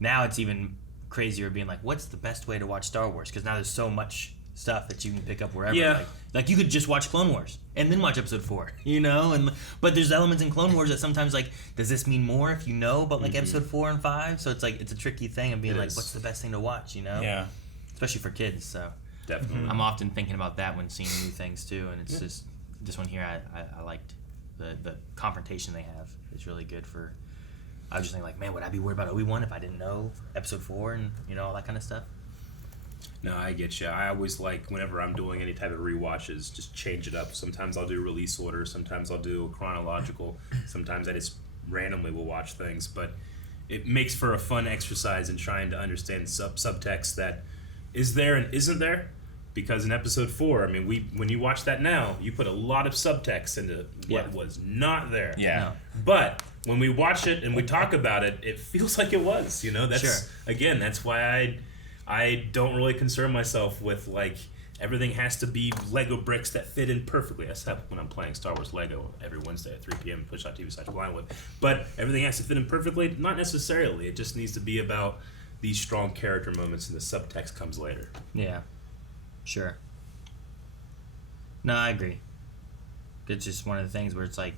now it's even crazier being like, what's the best way to watch Star Wars? Because now there's so much stuff that you can pick up wherever. Yeah. Like you could just watch Clone Wars and then watch episode 4, you know? But there's elements in Clone Wars that sometimes like, does this mean more if you know about like episode 4 and 5? So it's like, it's a tricky thing of being like, what's the best thing to watch, you know? Yeah. Especially for kids, so. Definitely. I'm often thinking about that when seeing new things too, and it's just, this one here, I liked the confrontation they have. It's really good for, I was just thinking like, man, would I be worried about Obi-Wan if I didn't know episode 4 and, you know, all that kind of stuff? No, I get you. I always like, whenever I'm doing any type of rewatches, just change it up. Sometimes I'll do release order. Sometimes I'll do chronological. Sometimes I just randomly will watch things. But it makes for a fun exercise in trying to understand subtext that is there and isn't there. Because in episode 4, I mean, when you watch that now, you put a lot of subtext into what was not there. Yeah. No. But when we watch it and we talk about it, it feels like it was. You know, that's again, that's why I don't really concern myself with like everything has to be Lego bricks that fit in perfectly. Except when I'm playing Star Wars Lego every Wednesday at 3 p.m. Twitch.tv/Blindwood. But everything has to fit in perfectly. Not necessarily. It just needs to be about these strong character moments, and the subtext comes later. Yeah. Sure. No, I agree. It's just one of the things where it's like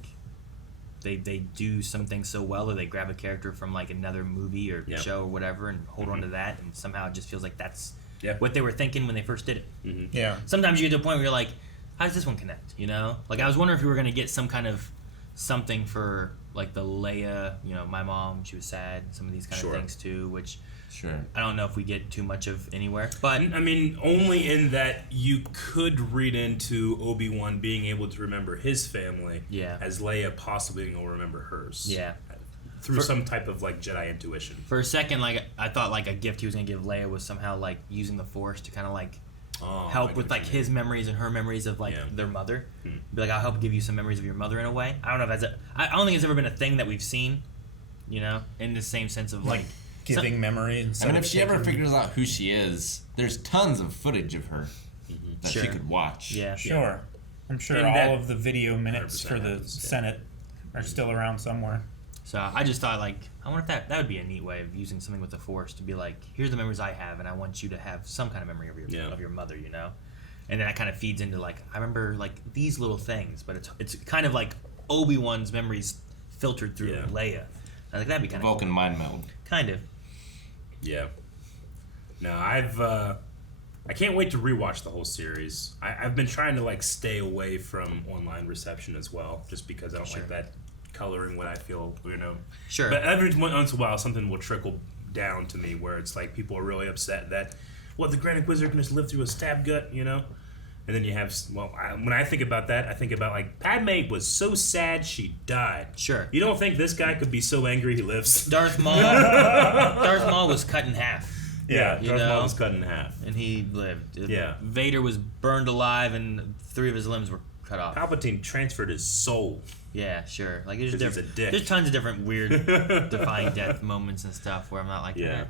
they do some things so well, or they grab a character from like another movie or show or whatever and hold on to that, and somehow it just feels like that's what they were thinking when they first did it. Yeah. Sometimes you get to a point where you're like, how does this one connect? You know? Like I was wondering if we were going to get some kind of something for like the Leia, you know, my mom, she was sad, some of these kind of things too, which I don't know if we get too much of anywhere. But I mean, only in that you could read into Obi-Wan being able to remember his family as Leia possibly being able to remember hers. Yeah. Through some type of like Jedi intuition. For a second, like I thought like a gift he was gonna give Leia was somehow like using the Force to kind of like help with like his memories and her memories of like their mother. Be like, I'll help give you some memories of your mother in a way. I don't know if that's I don't think it's ever been a thing that we've seen, you know, in the same sense of like giving memory. And I mean, if she ever figures out who she is, there's tons of footage of her that she could watch. Yeah, sure. I'm sure and all of the video minutes for the Senate are still around somewhere. So I just thought, like, I wonder if that would be a neat way of using something with the Force to be like, here's the memories I have, and I want you to have some kind of memory of your mother, you know? And then that kind of feeds into, like, I remember, like, these little things, but it's kind of like Obi-Wan's memories filtered through Leia. I think that'd be kind of Vulcan mind meld. Kind of. Yeah. No, I can't wait to rewatch the whole series. I've been trying to, like, stay away from online reception as well, just because I don't like that coloring what I feel, you know. Sure. But every once in a while, something will trickle down to me where it's like people are really upset that, the Grand Inquisitor can just live through a stab gut, you know? And then you have, when I think about that, I think about, like, Padme was so sad she died. Sure. You don't think this guy could be so angry he lives? Darth Maul was cut in half. Yeah, Darth Maul was cut in half. And he lived. Yeah. Vader was burned alive and 3 of his limbs were cut off. Palpatine transferred his soul. Yeah, sure. Like he's a dick. There's tons of different weird defying death moments and stuff where I'm not like, no,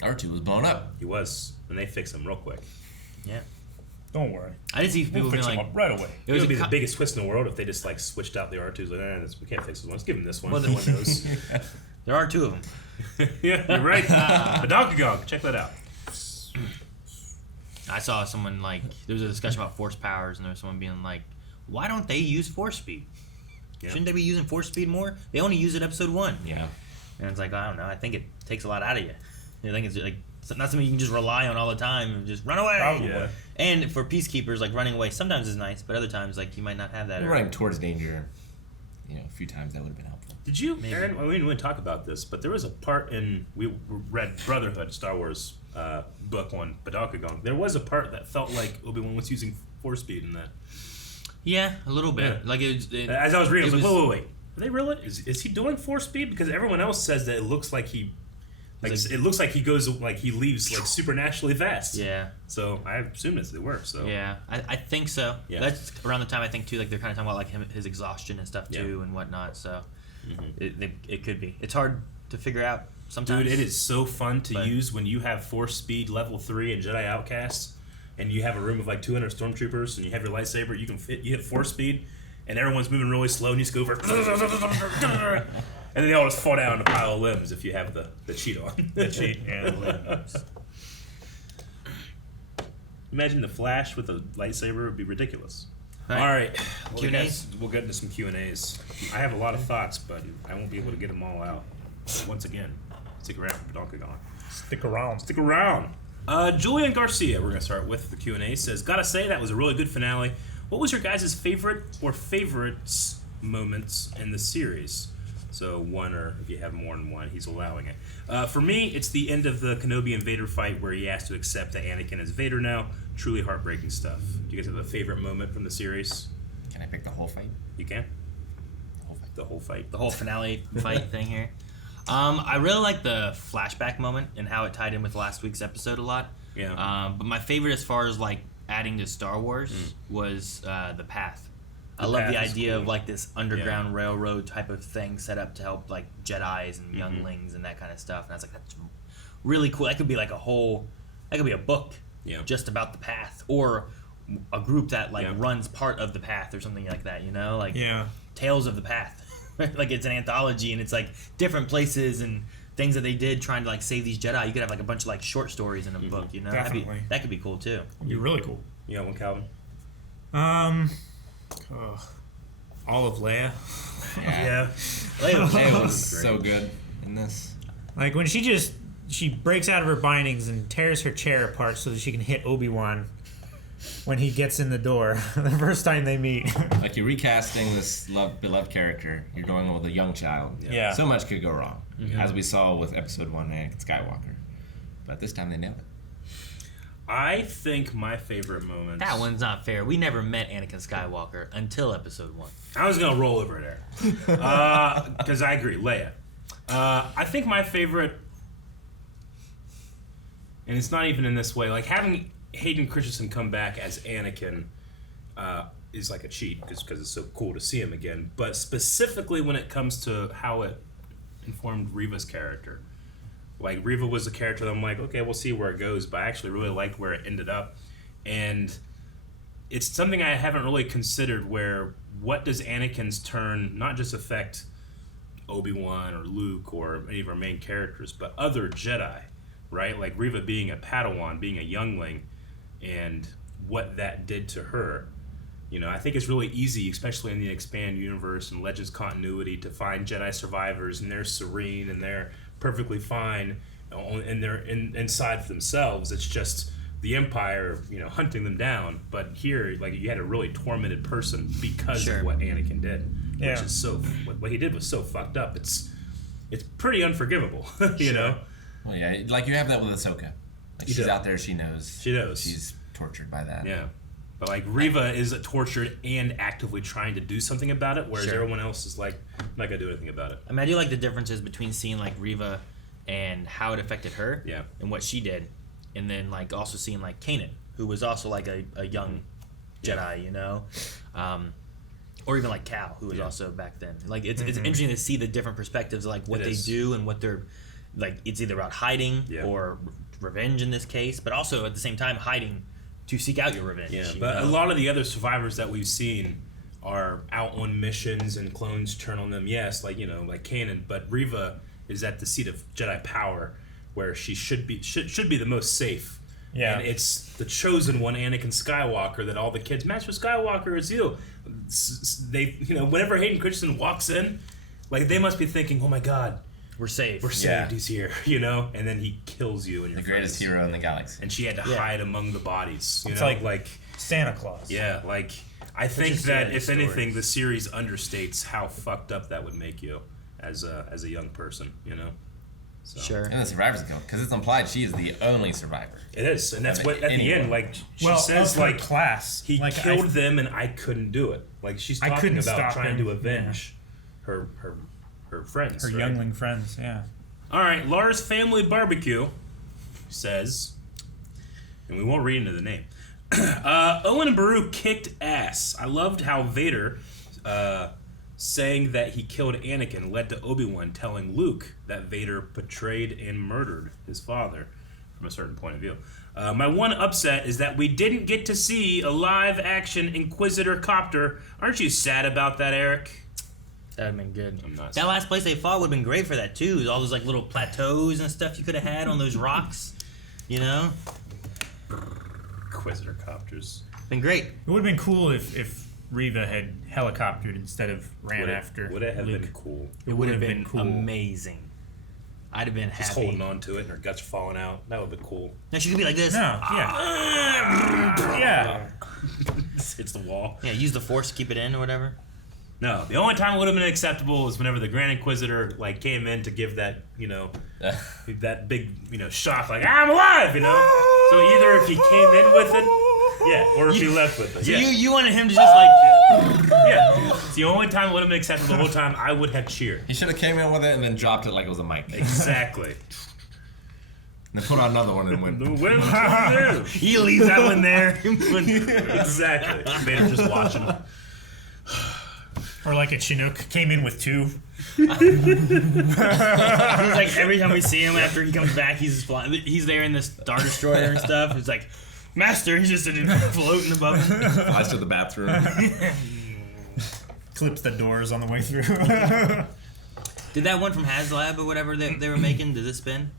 R2 was blown up. He was, and they fixed him real quick. Yeah. Don't worry. I did see people being fix him like up right away. It would be the biggest twist in the world if they just like switched out the R2s. Like, we can't fix this one. Let's give him this one. No one knows. There are 2 of them. Yeah, you're right. Badokagong, check that out. I saw someone like there was a discussion about force powers, and there was someone being like, "Why don't they use force speed? Shouldn't they be using force speed more? They only use it episode 1." Yeah. And it's like, I don't know. I think it takes a lot out of you. I think it's like it's not something you can just rely on all the time and just run away. Probably. Yeah. And for peacekeepers, like running away sometimes is nice, but other times like you might not have that. Running towards danger, a few times that would have been helpful. Did you, Aaron? We didn't talk about this, but there was a part we read Brotherhood, Star Wars book on Badokagong. There was a part that felt like Obi-Wan was using force speed in that. Yeah, a little bit. Yeah. Like as I was reading, I was like, wait. Are they really? Is he doing force speed? Because everyone else says that it looks like he. It looks like he goes he leaves supernaturally fast. Yeah. So I assume they were. So yeah, I think so. Yeah. That's around the time I think too. Like they're kind of talking about like his exhaustion and stuff too and whatnot. So it could be. It's hard to figure out sometimes. Dude, it is so fun to use when you have force speed level 3 in Jedi Outcasts, and you have a room of like 200 stormtroopers, and you have your lightsaber. You hit force speed, and everyone's moving really slow, and you just go over. And then they all just fall down in a pile of limbs if you have the cheat on. The cheat, yeah. Limbs. Imagine the Flash with a lightsaber would be ridiculous. All right. Q&As? We'll get into some Q&As. I have a lot of thoughts, but I won't be able to get them all out. Once again, stick around for Badokagong. Stick around. Stick around. Julian Garcia, we're going to start with the Q&A, says, gotta say, that was a really good finale. What was your guys' favorite or favorites moments in the series? So one, or if you have more than one, he's allowing it. For me, it's the end of the Kenobi and Vader fight where he has to accept that Anakin is Vader now. Truly heartbreaking stuff. Do you guys have a favorite moment from the series? Can I pick the whole fight? You can? The whole fight. The whole finale fight thing here. I really like the flashback moment and how it tied in with last week's episode a lot. Yeah. But my favorite as far as like adding to Star Wars was the path. I love the idea of like this underground railroad type of thing set up to help like Jedis and younglings and that kind of stuff. And I was like, that's really cool. That could be like that could be a book just about the path, or a group that like runs part of the path or something like that, like Tales of the Path. Like it's an anthology and it's like different places and things that they did trying to like save these Jedi. You could have like a bunch of like short stories in a book, Definitely. That could be cool too. It'd be really cool. You got one, Calvin? All of Leia. Yeah. Leia was so good in this. Like when she breaks out of her bindings and tears her chair apart so that she can hit Obi-Wan when he gets in the door the first time they meet. Like you're recasting this beloved character. You're going with a young child. Yeah. So much could go wrong, as we saw with Episode 1 Anakin Skywalker. But this time they nailed it. I think my favorite moment. That one's not fair. We never met Anakin Skywalker until Episode 1. I was gonna roll over there because I agree, Leia. I think my favorite, and it's not even in this way. Like having Hayden Christensen come back as Anakin is like a cheat because it's so cool to see him again. But specifically when it comes to how it informed Reva's character. Like, Reva was a character that I'm like, okay, we'll see where it goes, but I actually really liked where it ended up. And it's something I haven't really considered where what does Anakin's turn not just affect Obi-Wan or Luke or any of our main characters, but other Jedi, right? Like Reva being a Padawan, being a youngling, and what that did to her. I think it's really easy, especially in the expanded universe and Legends continuity, to find Jedi survivors, and they're serene and they're perfectly fine, and they're inside themselves. It's just the Empire, hunting them down. But here, like, you had a really tormented person because of what Anakin did, which is so. What he did was so fucked up. It's pretty unforgivable, you know. Well, yeah, like you have that with Ahsoka. Like she's out there, she knows. She's tortured by that. Yeah. But like Reva is tortured and actively trying to do something about it, whereas everyone else is like, I'm not gonna do anything about it. I mean, I do like the differences between seeing like Reva and how it affected her, and what she did, and then like also seeing like Kanan, who was also like a young Jedi, or even like Cal, who was also back then. Like it's interesting to see the different perspectives of like what they do and what they're like. It's either about hiding or revenge in this case, but also at the same time hiding to seek out your revenge. Yeah, but a lot of the other survivors that we've seen are out on missions and clones turn on them. Yes, like like Kanan, but Reva is at the seat of Jedi power, where she should be the most safe. Yeah. And it's the chosen one, Anakin Skywalker, that all the kids, Master Skywalker is you. They, whenever Hayden Christensen walks in, like, they must be thinking, oh my God, we're saved. We're saved. He's here, and then he kills you and your the greatest hero in the galaxy. And she had to hide among the bodies. It's like Santa Claus. Yeah, like I think that if anything, the series understates how fucked up that would make you as a young person. So. Sure. And the survivor's guilt, because it's implied she is the only survivor. It is, and that's what at the end, like she says, like class, he killed them, and I couldn't do it. Like she's talking about trying to avenge her friends, her youngling friends. Yeah. All right, Lars Family Barbecue says, and we won't read into the name. Owen and Beru kicked ass. I loved how Vader saying that he killed Anakin led to Obi-Wan telling Luke that Vader betrayed and murdered his father from a certain point of view. My one upset is that we didn't get to see a live-action Inquisitor copter. Aren't you sad about that, Eric? That would have been good. I'm not that last place they fought would have been great for that, too. All those like little plateaus and stuff you could have had on those rocks. Inquisitor copters. Been great. It would have been cool if Reva had helicoptered instead of ran after. Would it have Luke. been cool? It would have been cool. Amazing. I'd have been happy. Just holding on to it and her guts are falling out. That would have been cool. No, she could be like this. No, yeah. Yeah. It's the wall. Yeah, use the Force to keep it in or whatever. No, the only time it would have been acceptable was whenever the Grand Inquisitor came in to give that that big shock, like I'm alive, So either if he came in with it, or if he left with it. So you wanted him to just like It's the only time it would have been acceptable. The whole time I would have cheered. He should have came in with it and then dropped it like it was a mic. Exactly. And then put on another one and went. He leaves that one there. Exactly. Vader just watching. Or like a Chinook came in with two. He's like every time we see him after he comes back, he's there in this Star Destroyer and stuff. It's like, Master, he's just floating above him. Flies to the bathroom. Clips the doors on the way through. Did that one from HasLab or whatever they were making, did it spin?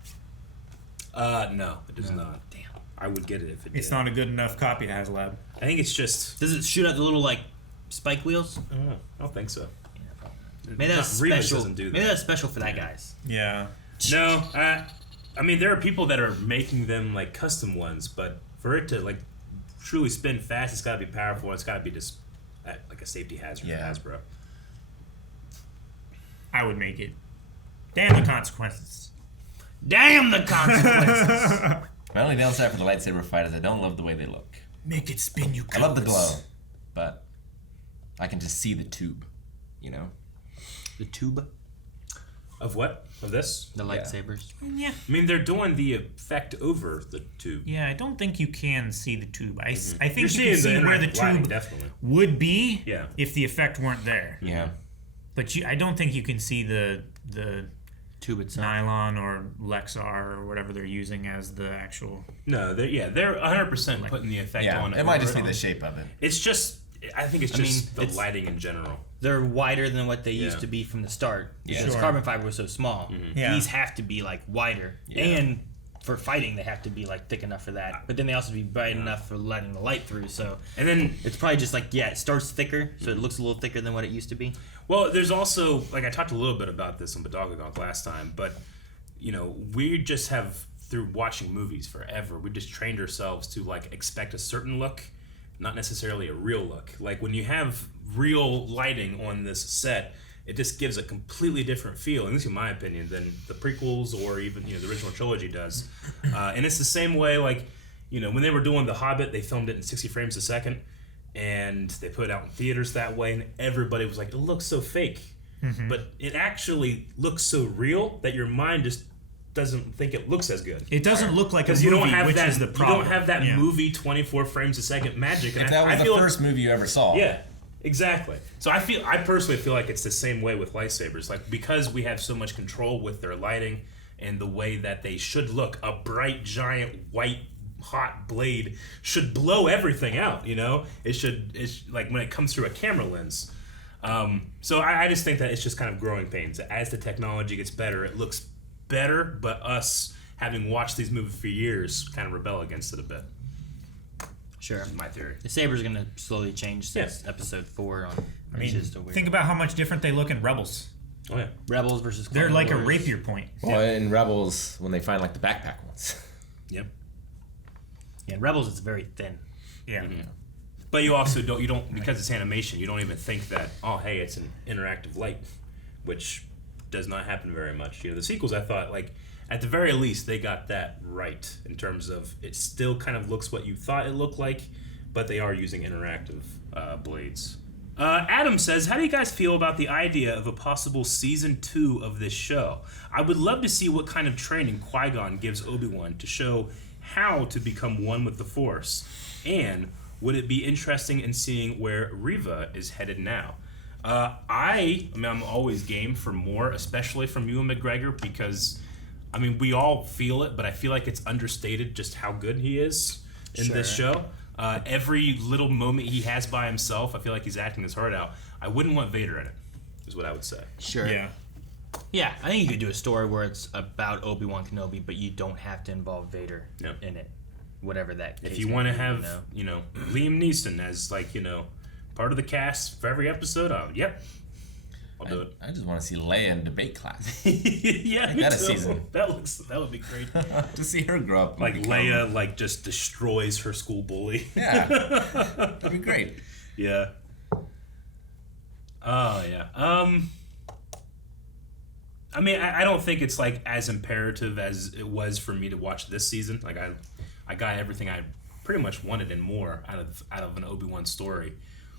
No, it does not. Damn. I would get it if it did. It's not a good enough copy to HasLab. I think it's just... Does it shoot out the little, spike wheels? I don't think so. Maybe that's special. Doesn't do that. Maybe that's special for that guys. Yeah. No, I mean there are people that are making them custom ones, but for it to truly spin fast, it's got to be powerful. It's got to be just like a safety hazard for Hasbro. I would make it. Damn the consequences. Damn the consequences. My only downside for the lightsaber fight is I don't love the way they look. Make it spin, you I love the glow, but I can just see the tube, The tube? Of what? Of this? The lightsabers? Yeah. I mean, they're doing the effect over the tube. Yeah, I don't think you can see the tube. I think You're you can see where the tube definitely would be Yeah. if the effect weren't there. Yeah. But I don't think you can see the tube itself. nylon or Lexar or whatever they're using as the actual... No, they're 100% putting the effect on it. It might just be the shape of it. It's just... I think it's just the lighting in general. They're wider than what they used to be from the start. Yeah. Because carbon fiber was so small. Yeah. These have to be wider. Yeah. And for fighting, they have to be thick enough for that. But then they also have to be bright enough for letting the light through. So And then... it's probably just it starts thicker, so it looks a little thicker than what it used to be. Well, there's also... I talked a little bit about this on Badagagonk last time, but, we just have, through watching movies forever, we just trained ourselves to, expect a certain look, not necessarily a real look. When you have real lighting on this set, it just gives a completely different feel, at least in my opinion, than the prequels or even the original trilogy does. And it's the same way, when they were doing The Hobbit, they filmed it in 60 frames a second, and they put it out in theaters that way, and everybody was like, it looks so fake. Mm-hmm. But it actually looks so real that your mind just doesn't think it looks as good. It doesn't look like a movie, you don't have which that, is the problem. You don't have that movie 24 frames a second magic. If that was the first movie you ever saw. Yeah, exactly. So I personally feel like it's the same way with lightsabers. Because we have so much control with their lighting and the way that they should look, a bright, giant, white, hot blade should blow everything out, It's when it comes through a camera lens. So I just think that it's just kind of growing pains. As the technology gets better, it looks better, but us, having watched these movies for years, kind of rebel against it a bit. Sure. That's my theory. The saber's going to slowly change since episode 4 on. I mean, think about how much different they look in Rebels. Oh yeah, Rebels versus. They're like Wars. a rapier point. Well, in Rebels, when they find like the backpack ones. Yep. Yeah, in Rebels it's very thin. Yeah. Mm-hmm. But you also don't because it's animation. You don't even think that hey, it's an interactive light, which does not happen very much. The sequels, I thought, like, at the very least they got that right in terms of it still kind of looks what you thought it looked like, but they are using interactive blades. Adam says, how do you guys feel about the idea of a possible season 2 of this show? I would love to see what kind of training Qui Gon gives Obi-Wan to show how to become one with the Force, and would it be interesting in seeing where Reva is headed now? I mean, I'm always game for more, especially from Ewan McGregor, because, I mean, we all feel it, but I feel like it's understated just how good he is in this show. Every little moment he has by himself, I feel like he's acting his heart out. I wouldn't want Vader in it, is what I would say. Sure. Yeah, I think you could do a story where it's about Obi-Wan Kenobi, but you don't have to involve Vader in it, whatever that case. If you want to have, Liam Neeson as, like, part of the cast for every episode, I'll do it. I just want to see Leia in debate class. Yeah, that a season. That would be great. To see her grow up. Like Leia, like, just destroys her school bully. Yeah, that'd be great. Yeah. Oh yeah. I mean, I don't think it's like as imperative as it was for me to watch this season. Like I got everything I pretty much wanted and more out of an Obi-Wan story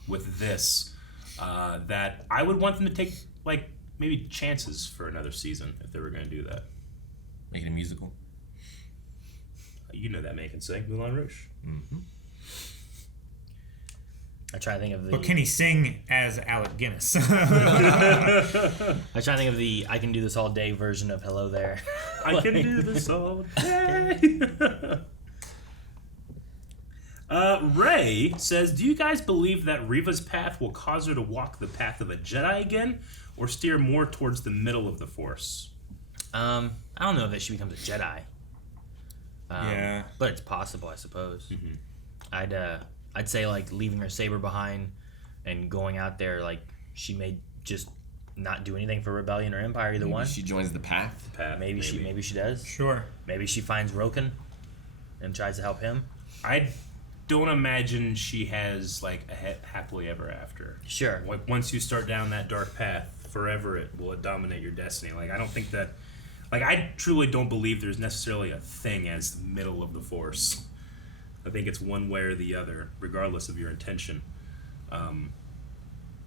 with this. That I would want them to take, like, maybe chances for another season if they were going to do that. Make it a musical. You know that man can sing, Moulin Rouge. Mm-hmm. I try to think of the. But can he sing as Alec Guinness? I try to think of the "I Can Do This All Day" version of "Hello There." I can do this all day. Ray says, do you guys believe that Reva's path will cause her to walk the path of a Jedi again, or steer more towards the middle of the Force? I don't know that she becomes a Jedi. Yeah, but it's possible, I suppose. Mm-hmm. I'd say, like, leaving her saber behind and going out there, like, she may just not do anything for Rebellion or Empire, either one. She joins the path. Maybe she does. Sure. Maybe she finds Roken and tries to help him. I don't imagine she has, like, a happily ever after. Sure. Like, once you start down that dark path, forever it will dominate your destiny. Like, I don't think that, like, I truly don't believe there's necessarily a thing as the middle of the Force. I think it's one way or the other, regardless of your intention.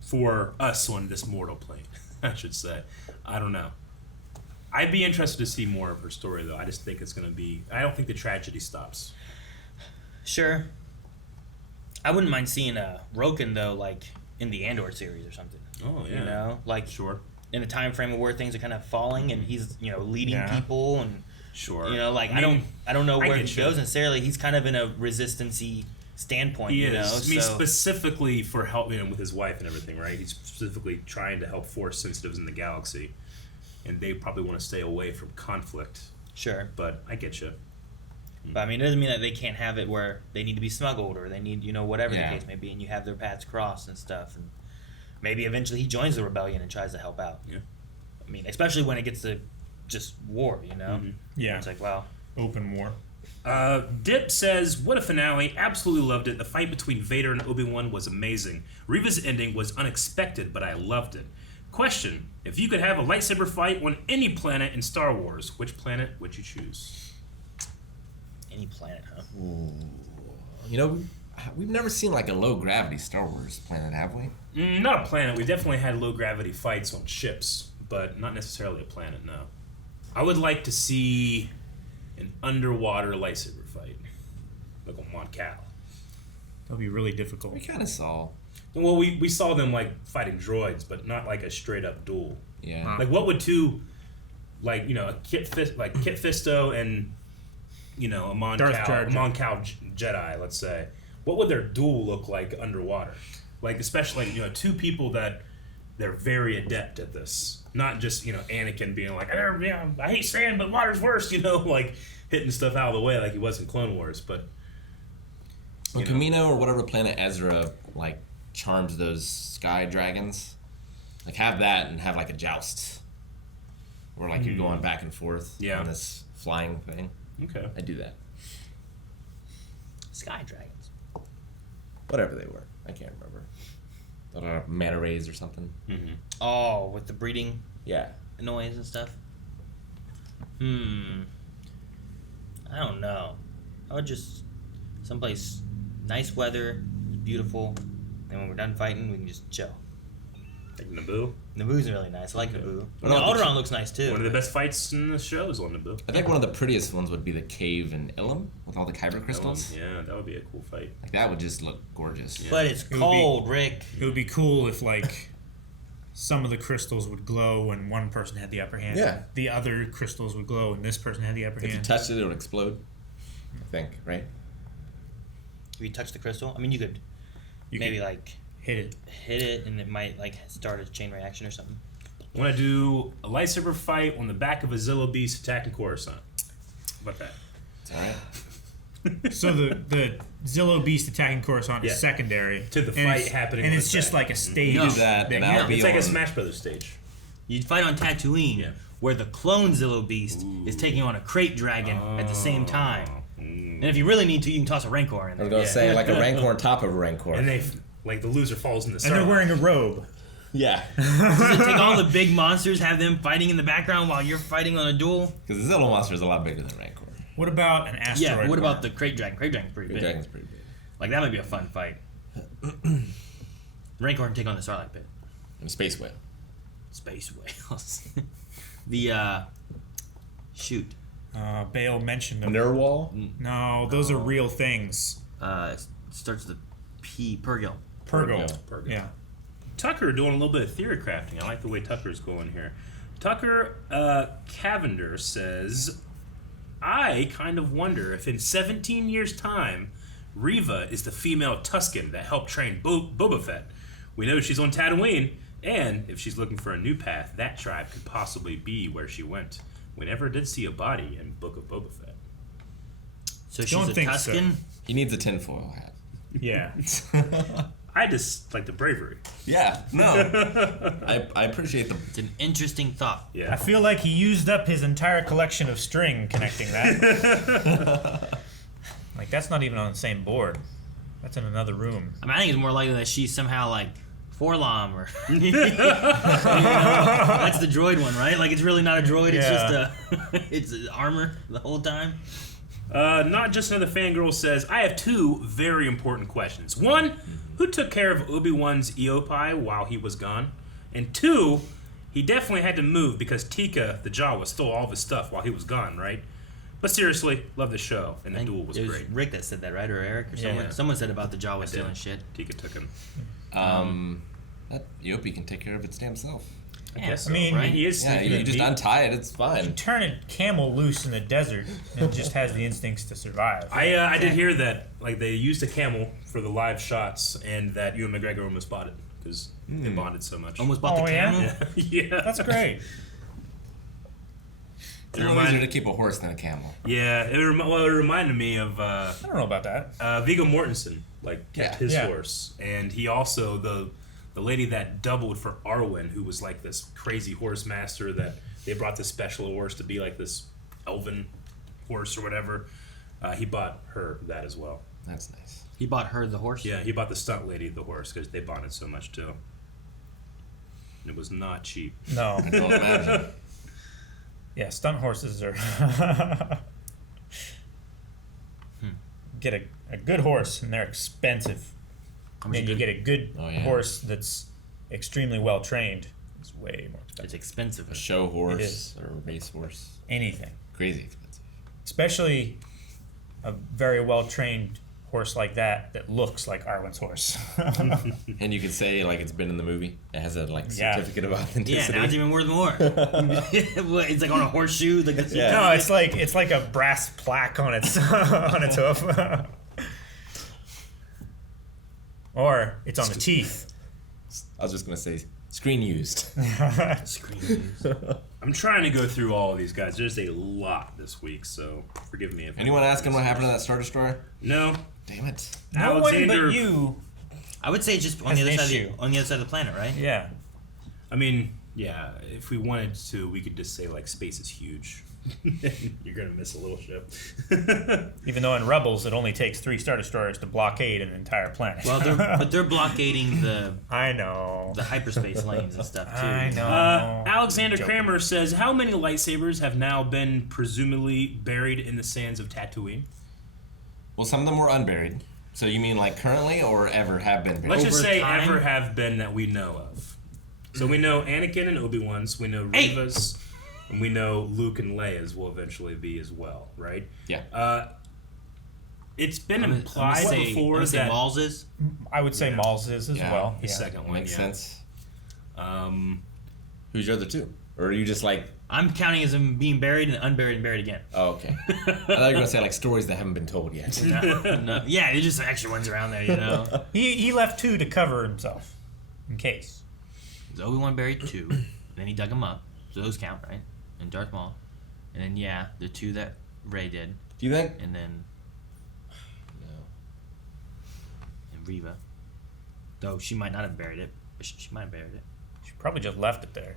For us on this mortal plane, I should say. I don't know. I'd be interested to see more of her story, though. I just think it's going to be... I don't think the tragedy stops. Sure. I wouldn't mind seeing Roken, though, like, in the Andor series or something. Oh, yeah. You know? Like, sure. In a time frame where things are kind of falling and he's, leading people and... Sure. Like, I don't know where he goes necessarily. He's kind of in a resistance-y standpoint, he is. I mean, specifically for helping him with his wife and everything, right? He's specifically trying to help Force sensitives in the galaxy, and they probably want to stay away from conflict. Sure. But I get you. But I mean, it doesn't mean that they can't have it where they need to be smuggled or they need, whatever the case may be, and you have their paths crossed and stuff. And maybe eventually he joins the rebellion and tries to help out. Yeah. I mean, especially when it gets to just war, Mm-hmm. Yeah. It's like, wow. Open war. Dip says, what a finale. Absolutely loved it. The fight between Vader and Obi-Wan was amazing. Reva's ending was unexpected, but I loved it. Question, if you could have a lightsaber fight on any planet in Star Wars, which planet would you choose? Any planet, huh? Ooh. We've never seen like a low gravity Star Wars planet, have we? Not a planet. We definitely had low gravity fights on ships, but not necessarily a planet, no. I would like to see an underwater lightsaber fight, like on Mon Cal. That'll be really difficult. We kind of saw. Well, we saw them, like, fighting droids, but not like a straight up duel. Yeah. Like, what would two, like, a Kit Fisto and, a Mon Cal Jedi, let's say. What would their duel look like underwater? Like, especially, two people that they're very adept at this. Not just, Anakin being like, I hate sand, but water's worse, like hitting stuff out of the way like he was in Clone Wars. But well, Kamino or whatever planet Ezra charms those sky dragons. Have that and have a joust. Where you're going back and forth on this flying thing. Okay. I do that. Sky dragons. Whatever they were. I can't remember. Manta rays or something. Mm-hmm. Oh, with the breeding Yeah. noise and stuff. I don't know. I would just someplace nice weather, beautiful, and when we're done fighting, we can just chill. Like Naboo? Naboo's really nice. I like Naboo. Well, Alderaan looks nice too. One of the best fights in the show is on Naboo. I think one of the prettiest ones would be the cave in Ilum with all the kyber crystals. Yeah, that would be a cool fight. That would just look gorgeous. Yeah. But it's cold, Rick. It would be cool if some of the crystals would glow when one person had the upper hand. Yeah. The other crystals would glow when this person had the upper If hand. you touched it, it would explode. I think, right? If you touch the crystal, I mean, you could maybe hit it, and it might start a chain reaction or something. I want to do a lightsaber fight on the back of a Zillo Beast attacking Coruscant. How about that? It's all right. So the Zillo Beast attacking Coruscant is secondary to the and fight it's- happening. and on it's the just back. like a stage. You do that, and I'll be It's like a on- Smash Brothers stage. You'd fight on Tatooine, where the clone Zillo Beast is taking on a crate dragon at the same time. And if you really need to, you can toss a Rancor in I there. was going to say, a Rancor on top of a Rancor. And they, the loser falls in the And they're wearing a robe. Yeah. Does it take all the big monsters, have them fighting in the background while you're fighting on a duel? Because the Zillo monster is a lot bigger than Rancor. What about an asteroid? Yeah, but what war? about the crate dragon? Crate dragon's pretty Crate big. dragon's pretty big. That might be a fun fight. Rancor can take on the Sarlacc pit. And a space whale. Space whales. The, shoot. Bale mentioned them. Nerwal? No, those are real things. Starts with P. Purrgil. Purrgil. Yeah. Tucker doing a little bit of theory crafting. I like the way Tucker's going here. Tucker Cavender says, I kind of wonder if in 17 years' time, Reva is the female Tusken that helped train Boba Fett. We know she's on Tatooine, and if she's looking for a new path, that tribe could possibly be where she went. We never did see a body in Book of Boba Fett. So she's a Tusken? He needs a tinfoil hat. Yeah. I just like the bravery. Yeah, no. I appreciate It's an interesting thought. Yeah. I feel like he used up his entire collection of string connecting that. That's not even on the same board. That's in another room. I think it's more likely that she's somehow Forlom or that's the droid one, right? It's really not a droid. It's just it's armor the whole time. Not just another fangirl says, I have two very important questions. One, who took care of Obi-Wan's Eopai while he was gone? And two, he definitely had to move because Tika, the Jawa, stole all of his stuff while he was gone, right? But seriously, love the show, and the duel was It was great. Rick that said that, right? Or Eric or someone? Yeah. Someone said about the Jawa stealing shit. Tika took him. That Eopi can take care of its damn self. I guess so, I mean, right? he is Yeah, you just untie it, it's fine. Turn a camel loose in the desert and it just has the instincts to survive. I did hear that they used a camel for the live shots, and that Ewan McGregor almost bought it because they bonded so much. Almost bought the camel? Yeah. That's great. It's a little easier to keep a horse than a camel. Yeah, it reminded me of I don't know about that. Viggo Mortensen, kept his Yeah. horse, and he also the lady that doubled for Arwen, who was this crazy horse master that they brought this special horse to be this elven horse or whatever. He bought her that as well. That's nice. He bought her the horse? Yeah, he bought the stunt lady the horse because they bonded so much too. It was not cheap. No. I don't imagine. Yeah, stunt horses are. Get a good horse, and they're expensive. And you get a good horse that's extremely well trained. It's way more expensive. It's expensive. A show It horse is. or a race horse. Anything. Crazy expensive. Especially a very well trained horse like that looks like Arwen's horse. And you could say it's been in the movie. It has a certificate of authenticity. Yeah, now it's even worth more. It's on a horseshoe. No, it's like a brass plaque on its hoof. Or it's on the teeth. I was just gonna say Screen used. Screen used. I'm trying to go through all of these guys. There's a lot this week, so forgive me. If Anyone asking what happened to that Star Destroyer? No. Damn it. No Alexander, one but you. I would say just on the other side of the planet, right? Yeah. I mean, yeah, if we wanted to, we could just say, like, space is huge. You're going to miss a little ship. Even though in Rebels, it only takes 3 Star Destroyers to blockade an entire planet. Well, they're blockading the hyperspace lanes and stuff too. I know. Alexander Kramer says, how many lightsabers have now been presumably buried in the sands of Tatooine? Well, some of them were unburied. So you mean like currently or ever have been buried? Let's just say ever have been that we know of. So we know Anakin and Obi-Wan's, we know Reva's, and we know Luke and Leia's will eventually be as well, right? Yeah. It's been implied before that Maul's is. I would say Maul's is as well. The second one makes sense. Who's your other two? Or are you just like... I'm counting as him being buried and unburied and buried again. Oh, okay. I thought you were going to say like stories that haven't been told yet. No. Yeah, there's just extra ones around there, you know. He left 2 to cover himself, in case. So Obi-Wan buried 2, and then he dug them up. So those count, right? And Darth Maul. And then, yeah, the 2 that Rey did. Do you think? And then... No. And Reva. Though she might not have buried it, but she might have buried it. She probably just left it there.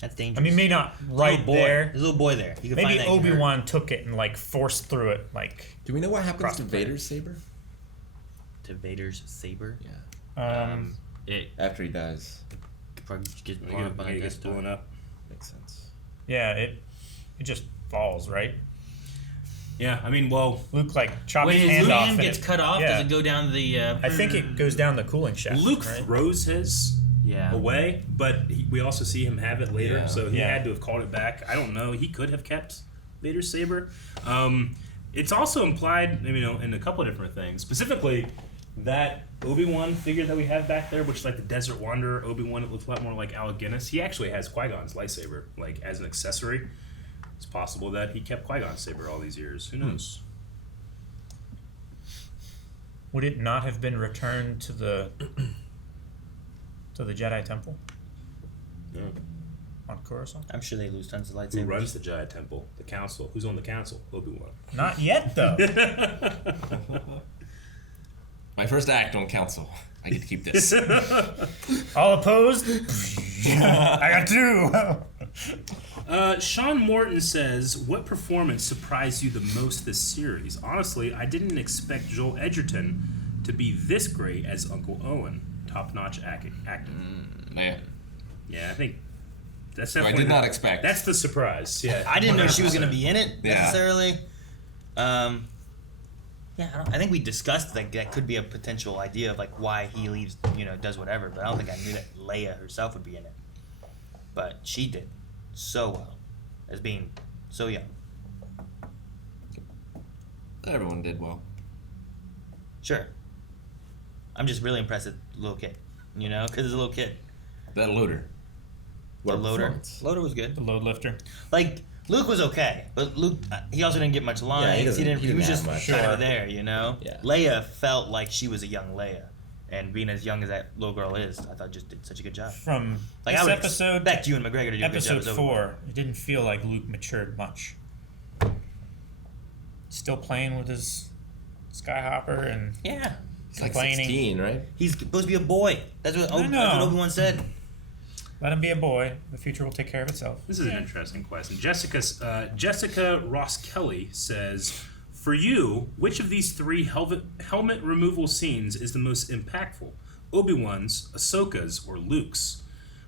That's dangerous. I mean, maybe not right there. There's a little boy there. You can Maybe find that Obi-Wan took it and like forced through it. Like. Do we know what happens to Vader's saber? To Vader's saber? Yeah. After he dies. Probably gets blown up behind that blown up. Makes sense. Yeah, it just falls, right? Yeah, I mean, well, Luke like chops when his his hand off. hand and gets cut off, does it go down the? I think it goes down the cooling shaft. Luke right? throws his away, but we also see him have it later, Yeah. so he had to have called it back. I don't know. He could have kept Vader's saber. It's also implied, you know, in a couple of different things. Specifically, that Obi-Wan figure that we have back there, which is like the Desert Wanderer Obi-Wan, it looks a lot more like Alec Guinness. He actually has Qui-Gon's lightsaber, like, as an accessory. It's possible that he kept Qui-Gon's saber all these years. Who knows? Would it not have been returned to the Jedi Temple? No. On Coruscant? I'm sure they lose tons of lightsabers. Who runs the Jedi Temple? The Council. Who's on the Council? Obi-Wan. Not yet, though. My first act on council. I get to keep this. All opposed? I got 2. Sean Morton says, what performance surprised you the most this series? Honestly, I didn't expect Joel Edgerton to be this great as Uncle Owen. Top-notch acting. Yeah. Yeah, I think that's I definitely... did not expect. That's the surprise, yeah. I didn't know she was going to be in it, Yeah. necessarily. Yeah, I think we discussed that could be a potential idea of like why he leaves, you know, does whatever. But I don't think I knew that Leia herself would be in it. But she did so well as being so young. Everyone did well. Sure. I'm just really impressed with the little kid, you know, because it's a little kid. That loader. The What a loader. performance. Loader was good. The load lifter. Like Luke was okay, but Luke he also didn't get much lines. Yeah, he was didn't just have much. kind Sure. of there, you know. Yeah. Leia felt like she was a young Leia, and being as young as that little girl is, I thought just did such a good job. From Like this I would episode, expect you and McGregor to do a good job. episode as Obi-Wan. 4, it didn't feel like Luke matured much. Still playing with his Skyhopper and Yeah, He's like complaining. 16, right? he's supposed to be a boy. That's what know. Obi-Wan said. Let him be a boy. The future will take care of itself. This is an interesting question. Jessica Ross Kelly says, for you, which of these 3 helmet removal scenes is the most impactful? Obi-Wan's, Ahsoka's, or Luke's?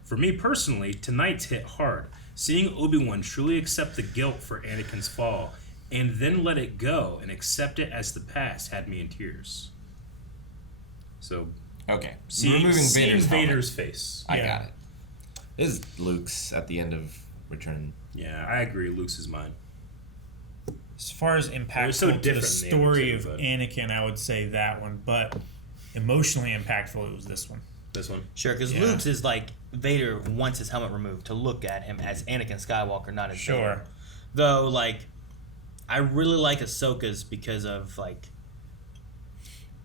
For me personally, tonight's hit hard. Seeing Obi-Wan truly accept the guilt for Anakin's fall and then let it go and accept it as the past had me in tears. So, Okay. seeing Removing Vader's helmet. Vader's face. I got it. This is Luke's at the end of Return. Yeah, I agree. Luke's is mine. As far as impactful so to the different than the other story two, of but- Anakin, I would say that one. But emotionally impactful, it was this one. This one. Sure, because Yeah. Luke's is like Vader wants his helmet removed to look at him as Anakin Skywalker, not as Vader. Though, like, I really like Ahsoka's because of like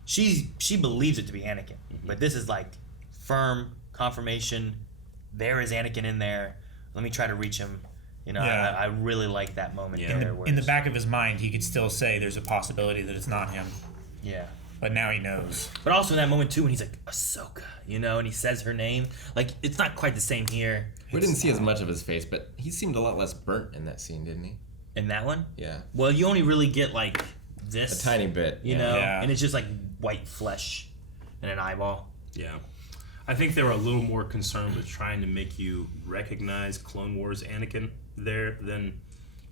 she believes it to be Anakin, but this is like firm confirmation. there is Anakin in there. Let me try to reach him. You know, Yeah. I really like that moment there. In the back of his mind, he could still say there's a possibility that it's not him. Yeah. But now he knows. But also in that moment, too, when he's like, Ahsoka, you know, and he says her name. Like, it's not quite the same here. We didn't see as much of his face, but he seemed a lot less burnt in that scene, didn't he? In that one? Yeah. Well, you only really get, like, this. A tiny bit. You know? Yeah. And it's just, like, white flesh and an eyeball. Yeah. I think they were a little more concerned with trying to make you recognize Clone Wars Anakin there than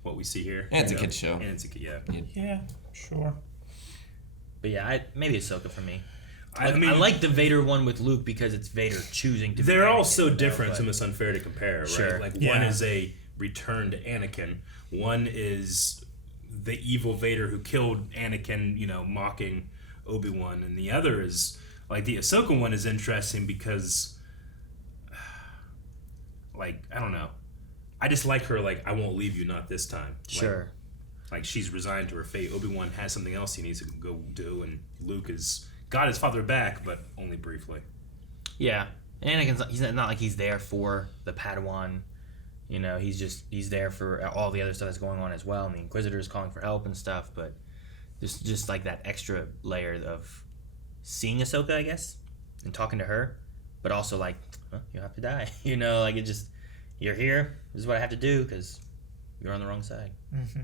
what we see here. And it's a kid's show. And it's a kid, Yeah, sure. But yeah, maybe Ahsoka for me. I mean, I like the Vader one with Luke because it's Vader choosing to be They're all Anakin, so you know, different, but- so it's unfair to compare, right? Sure. Like, Yeah. one is a return to Anakin. One is the evil Vader who killed Anakin, you know, mocking Obi-Wan. And the other is, like, the Ahsoka one is interesting because, like, I don't know. I just like her, like, I won't leave you, not this time. Sure. Like she's resigned to her fate. Obi-Wan has something else he needs to go do, and Luke has got his father back, but only briefly. Yeah. He's not like he's there for the Padawan. You know, he's there for all the other stuff that's going on as well. And the Inquisitor is calling for help and stuff, but just like that extra layer of seeing Ahsoka, I guess, and talking to her, but also like, you have to die. You know, like it just, you're here. This is what I have to do because you're on the wrong side. Mm-hmm.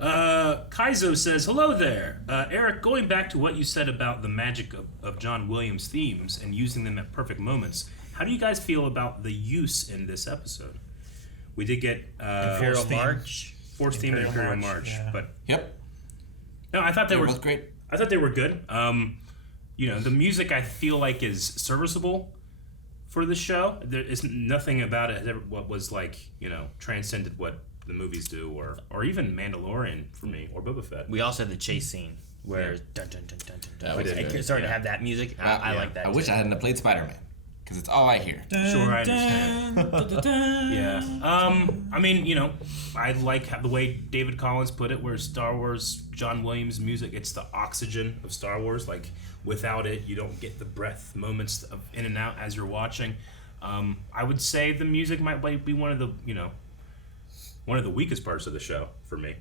Kaizo says, hello there. Eric, going back to what you said about the magic of John Williams' themes and using them at perfect moments, how do you guys feel about the use in this episode? We did get Imperial March. Force theme and Imperial March. Yeah. But Yep. no, I thought they were both great. I thought they were good. You know, the music I feel like is serviceable for the show. There is nothing about it what was like, you know, transcended what the movies do, or even Mandalorian for me, or Boba Fett. We also had the chase scene where dun dun dun dun dun. That Like, was it good. started to have that music. I like that. I wish I hadn't played Spider-Man, because it's all I hear. Sure, I understand. Yeah. I mean, you know, I like the way David Collins put it, where Star Wars, John Williams music, it's the oxygen of Star Wars. Like, without it, you don't get the breath moments of in and out as you're watching. I would say the music might be one of the, you know, one of the weakest parts of the show for me.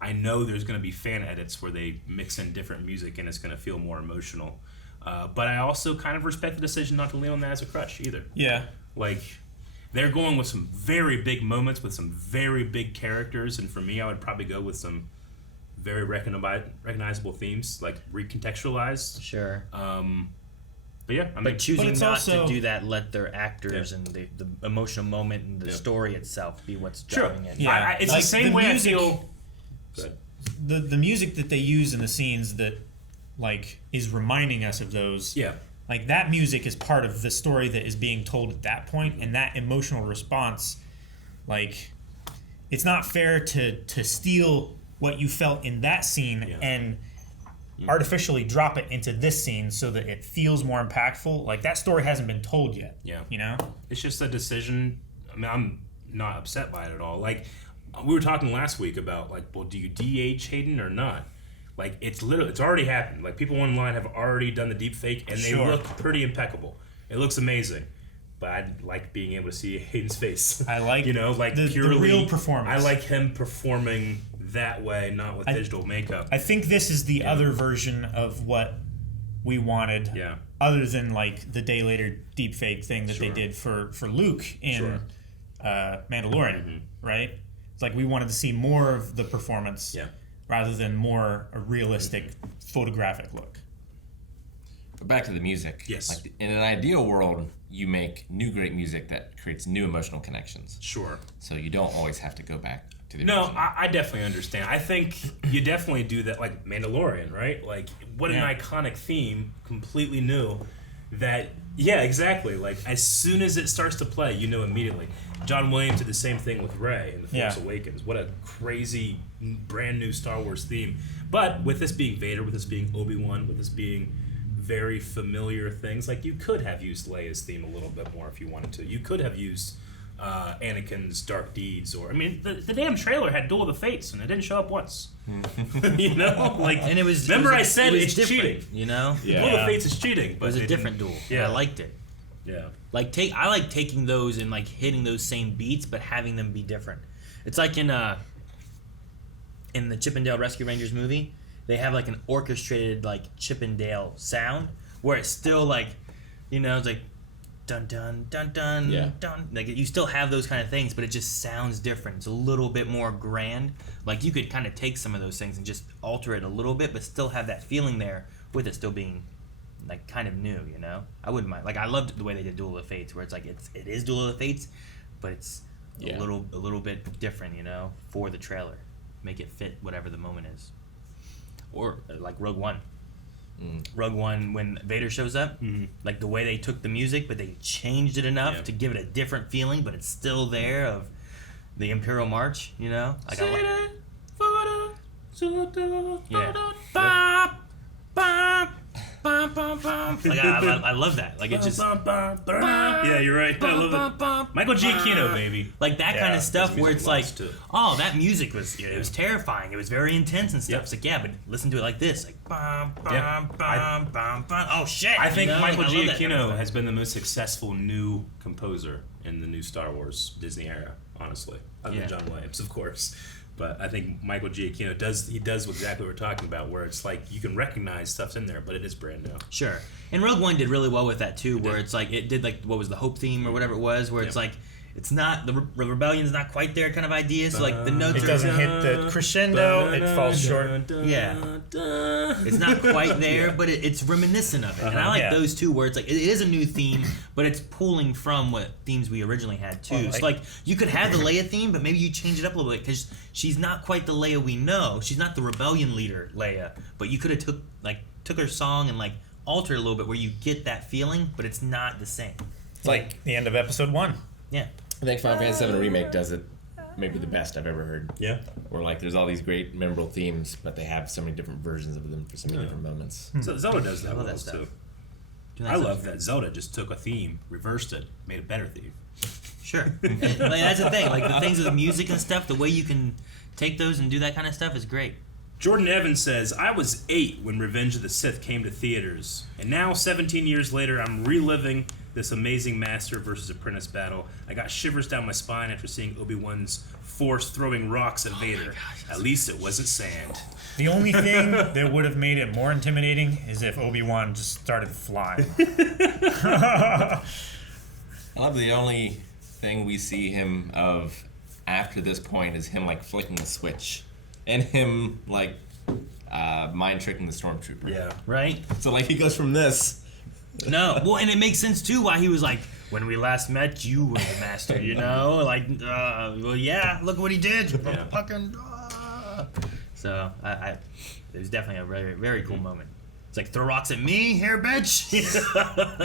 I know there's going to be fan edits where they mix in different music and it's going to feel more emotional. But I also kind of respect the decision not to lean on that as a crutch either. Yeah. Like, they're going with some very big moments with some very big characters, and for me, I would probably go with some very recognizable themes, like recontextualized. Sure. But yeah, I mean, But choosing it's not also- to do that, let their actors and the emotional moment and the story itself be what's Sure. driving it. Yeah. it's Like, the same the way music- I feel. Good. The music that they use in the scenes that, like, is reminding us of those. Yeah. Like, that music is part of the story that is being told at that point, and that emotional response, like, it's not fair to steal what you felt in that scene and artificially drop it into this scene so that it feels more impactful. Like, that story hasn't been told yet. Yeah. You know? It's just a decision. I mean, I'm not upset by it at all. Like, we were talking last week about, like, well, do you de-age Hayden or not? Like, it's already happened. Like, people online have already done the deep fake, and they Sure. look pretty impeccable. It looks amazing. But I'd like being able to see Hayden's face. I like, you know, like the purely real performance. I like him performing that way, not with digital makeup. I think this is the other version of what we wanted. Yeah. Other than, like, the day later deep fake thing that they Sure. did for Luke in Sure. Mandalorian, right? It's like we wanted to see more of the performance rather than more a realistic photographic look. But back to the music. Yes. Like, in an ideal world, you make new great music that creates new emotional connections. Sure. So you don't always have to go back to the No, original. I definitely understand. I think you definitely do that, like Mandalorian, right? Like, what an iconic theme, completely new. That, yeah, exactly. Like, as soon as it starts to play, you know immediately. John Williams did the same thing with Rey in The Force Awakens. What a crazy, brand new Star Wars theme. But with this being Vader, with this being Obi-Wan, with this being very familiar things, like, you could have used Leia's theme a little bit more if you wanted to. You could have used Anakin's Dark Deeds, or, I mean, the damn trailer had Duel of the Fates, and it didn't show up once. You know? Like, And it was. remember it was, I said it was it's different, cheating. You know. Duel of the Fates is cheating. But It was a they different didn't- duel. Yeah. I liked it. Yeah. Like I like taking those and like hitting those same beats, but having them be different. It's like in the Chippendale Rescue Rangers movie, they have like an orchestrated like Chippendale sound where it's still like, it's like dun dun dun dun dun. Like you still have those kind of things, but it just sounds different. It's a little bit more grand. Like you could kind of take some of those things and just alter it a little bit, but still have that feeling there with it still being like kind of new. I wouldn't mind. Like I loved the way they did Duel of the Fates, where it's like it is Duel of the Fates, but it's a little bit different. For the trailer, make it fit whatever the moment is. Or like Rogue One. Rogue One, when Vader shows up, like the way they took the music, but they changed it enough to give it a different feeling, but it's still there of the Imperial March, Like I love that. Like it just. Yeah, you're right. I love it. Michael Giacchino, baby. Like that kind of stuff where it's like, oh, that music was it was terrifying. It was very intense and stuff. It's like, yeah, but listen to it like this, like oh shit. I think Michael Giacchino has been the most successful new composer in the new Star Wars Disney era, honestly. Other than John Williams, of course. But I think Michael Giacchino does exactly what we're talking about, where it's like you can recognize stuff's in there, but it is brand new. Sure. And Rogue One did really well with that too, where it's like it did like what was the Hope theme or whatever it was, where it's like it's not the rebellion's not quite there kind of idea. So like the notes it doesn't hit the crescendo, it falls short. Yeah, it's not quite there, but it's reminiscent of it, and I like those two where it's like it is a new theme, but it's pulling from what themes we originally had too. So like you could have the Leia theme, but maybe you change it up a little bit because she's not quite the Leia we know. She's not the rebellion leader Leia, but you could have took her song and like alter it a little bit where you get that feeling, but it's not the same. It's like the end of episode 1. Yeah. I think Final Fantasy VII Remake does it maybe the best I've ever heard. Yeah. Where like there's all these great memorable themes, but they have so many different versions of them for so many different moments. So Zelda does that well too. I love that Zelda just took a theme, reversed it, made a better theme. Sure. Like, that's the thing. Like the things with music and stuff, the way you can take those and do that kind of stuff is great. Jordan Evans says, I was 8 when Revenge of the Sith came to theaters, and now 17 years later I'm reliving this amazing Master versus Apprentice battle. I got shivers down my spine after seeing Obi-Wan's Force throwing rocks at Vader. At least it wasn't sand. The only thing that would have made it more intimidating is if Obi-Wan just started flying. I love the only thing we see him of after this point is him like flicking the switch and him like mind tricking the stormtrooper. Yeah. Right? So like he goes from this. No. Well, and it makes sense too why he was like, when we last met, you were the master, Like, well, yeah, look what he did. Yeah. Fucking. So, it was definitely a very, very cool moment. It's like, throw rocks at me here, bitch.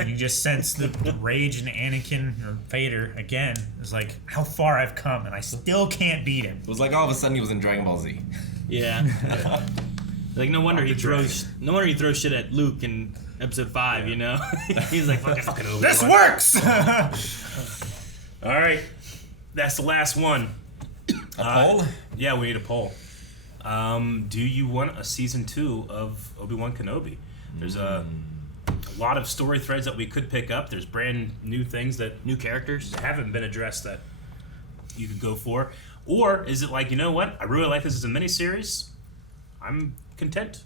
You just sense the rage in Anakin or Vader again. It's like, how far I've come, and I still can't beat him. It was like all of a sudden he was in Dragon Ball Z. Yeah. Like, no wonder he throws shit at Luke in Episode 5, He's like, fucking over. This works! All right. That's the last one. A poll? Yeah, we need a poll. Do you want a season 2 of Obi-Wan Kenobi? There's a lot of story threads that we could pick up. There's brand new things that new characters haven't been addressed that you could go for. Or is it like, you know what? I really like this as a miniseries. I'm content.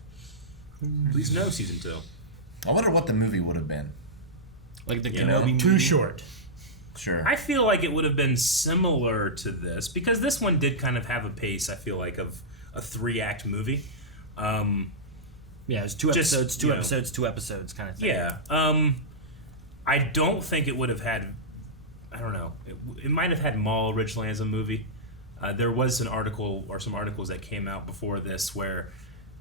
Please no season 2. I wonder what the movie would have been. Like the Kenobi movie? Too short. Sure. I feel like it would have been similar to this because this one did kind of have a pace, I feel like, of a 3-act movie. Yeah, it's 2 episodes, 2 episodes, 2 episodes kind of thing. Yeah. I don't think it would have had, I don't know, it might have had Maul originally as a movie. There was an article or some articles that came out before this where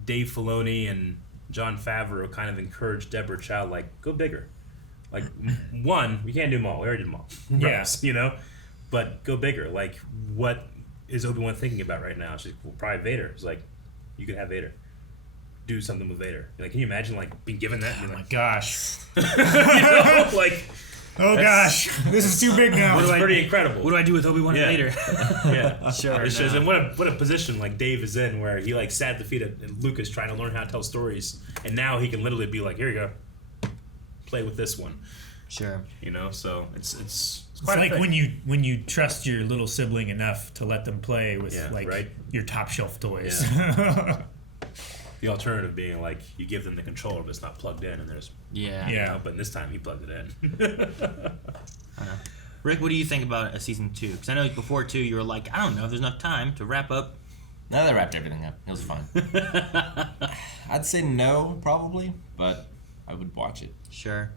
Dave Filoni and Jon Favreau kind of encouraged Deborah Chow, like, go bigger. Like, one, we can't do Maul. We already did Maul. Yeah. But go bigger. Like, what is Obi-Wan thinking about right now? She's like, well, probably Vader. It's like, you could have Vader. Do something with Vader. Like, can you imagine, like, being given that? And Oh my gosh. Like, oh gosh, this is too big now. It's pretty incredible. What do I do with Obi-Wan and Vader? Yeah, sure. It shows, and what a position like Dave is in, where he like sat at the feet of Lucas trying to learn how to tell stories, and now he can literally be like, here you go, play with this one. Sure. You know, so it's It's quite a like thing. when you trust your little sibling enough to let them play with your top shelf toys. Yeah. The alternative being like you give them the controller, but it's not plugged in, and there's you know, but this time he plugged it in. I know. Rick, what do you think about a season 2? Because I know before 2 you were like, I don't know if there's enough time to wrap up. No, they wrapped everything up. It was fun. I'd say no, probably, but I would watch it. Sure.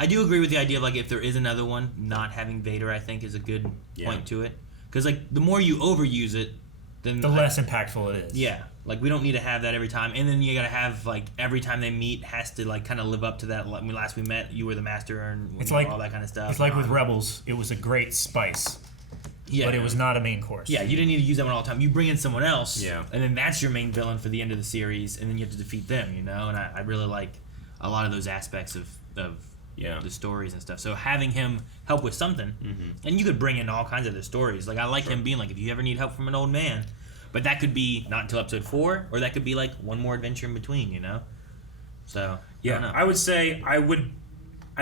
I do agree with the idea of like if there is another one, not having Vader I think is a good point to it. Because like the more you overuse it, then the less impactful it is. Yeah, like we don't need to have that every time, and then you gotta have like every time they meet has to like kind of live up to that. Like, when last we met, you were the master, and It's like all that kind of stuff. It's like with Rebels, it was a great spice, but it was not a main course. Yeah, you didn't need to use that one all the time. You bring in someone else, Yeah. and then that's your main villain for the end of the series, and then you have to defeat them. You know, and I really like a lot of those aspects of the stories and stuff. So having him help with something, and you could bring in all kinds of the stories. Like I like him being like, if you ever need help from an old man. But that could be not until episode 4, or that could be like one more adventure in between, you know? So, Yeah, I would say I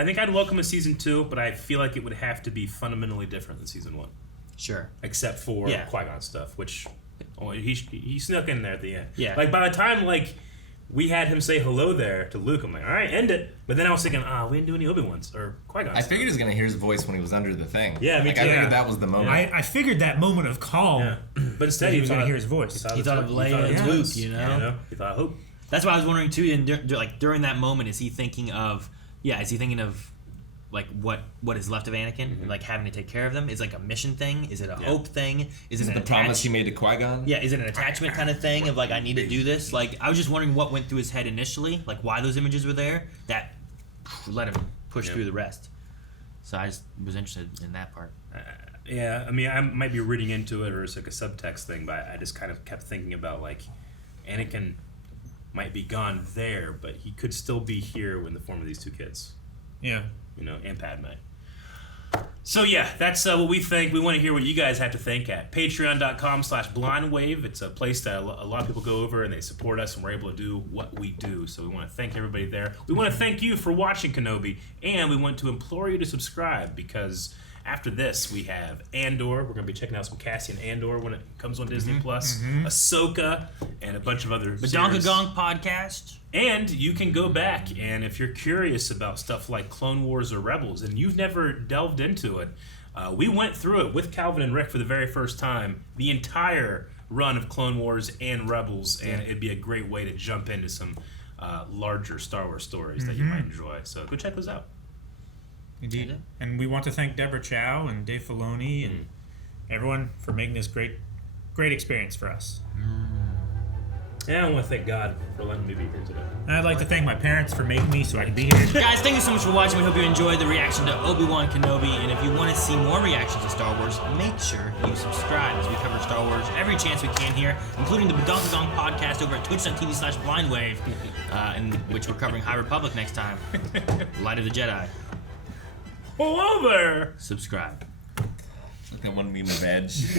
think I'd welcome a season 2, but I feel like it would have to be fundamentally different than season 1. Sure. Except for Qui-Gon stuff, which he snuck in there at the end. Yeah. Like by the time like we had him say hello there to Luke, I'm like, all right, end it. But then I was thinking, we didn't do any Obi-Wans or Qui-Gon. I figured he was gonna hear his voice when he was under the thing. Yeah, me like, too. I figured that was the moment. I figured that moment of calm. Yeah. But instead he was going to hear his voice. He thought of Leia and Luke, you know? He thought of hope. That's why I was wondering too. And like during that moment, is he thinking of like what is left of Anakin, and like having to take care of them? Is it like a mission thing? Is it a hope thing? Is it the promise he made to Qui-Gon? Yeah, is it an attachment kind of thing of like I need to do this? Like I was just wondering what went through his head initially, like why those images were there that let him push through the rest. So I just was interested in that part. Yeah, I mean, I might be reading into it, or it's like a subtext thing, but I just kind of kept thinking about like Anakin might be gone there, but he could still be here in the form of these two kids. Yeah. You know, and Padme. So yeah, that's what we think. We want to hear what you guys have to think at patreon.com/blindwave. It's a place that a lot of people go over and they support us, and we're able to do what we do. So we want to thank everybody there. We want to thank you for watching Kenobi, and we want to implore you to subscribe, because after this we have Andor. We're going to be checking out some Cassian Andor when it comes on Disney Plus, Ahsoka, and a bunch of other The series. Donkagong podcast. And you can go back, and if you're curious about stuff like Clone Wars or Rebels, and you've never delved into it, we went through it with Calvin and Rick for the very first time, the entire run of Clone Wars and Rebels, and it'd be a great way to jump into some larger Star Wars stories that you might enjoy. So go check those out. Indeed. And we want to thank Deborah Chow and Dave Filoni and everyone for making this great experience for us. Yeah, I want to thank God for letting me be here today. And I'd like to thank my parents for making me so I can be here. Guys, thank you so much for watching. We hope you enjoyed the reaction to Obi-Wan Kenobi. And if you want to see more reactions to Star Wars, make sure you subscribe as we cover Star Wars every chance we can here, including the Badonkagong podcast over at twitch.tv/blindwave, in which we're covering High Republic next time. Light of the Jedi. Over! Subscribe. Look at one meme of Edge.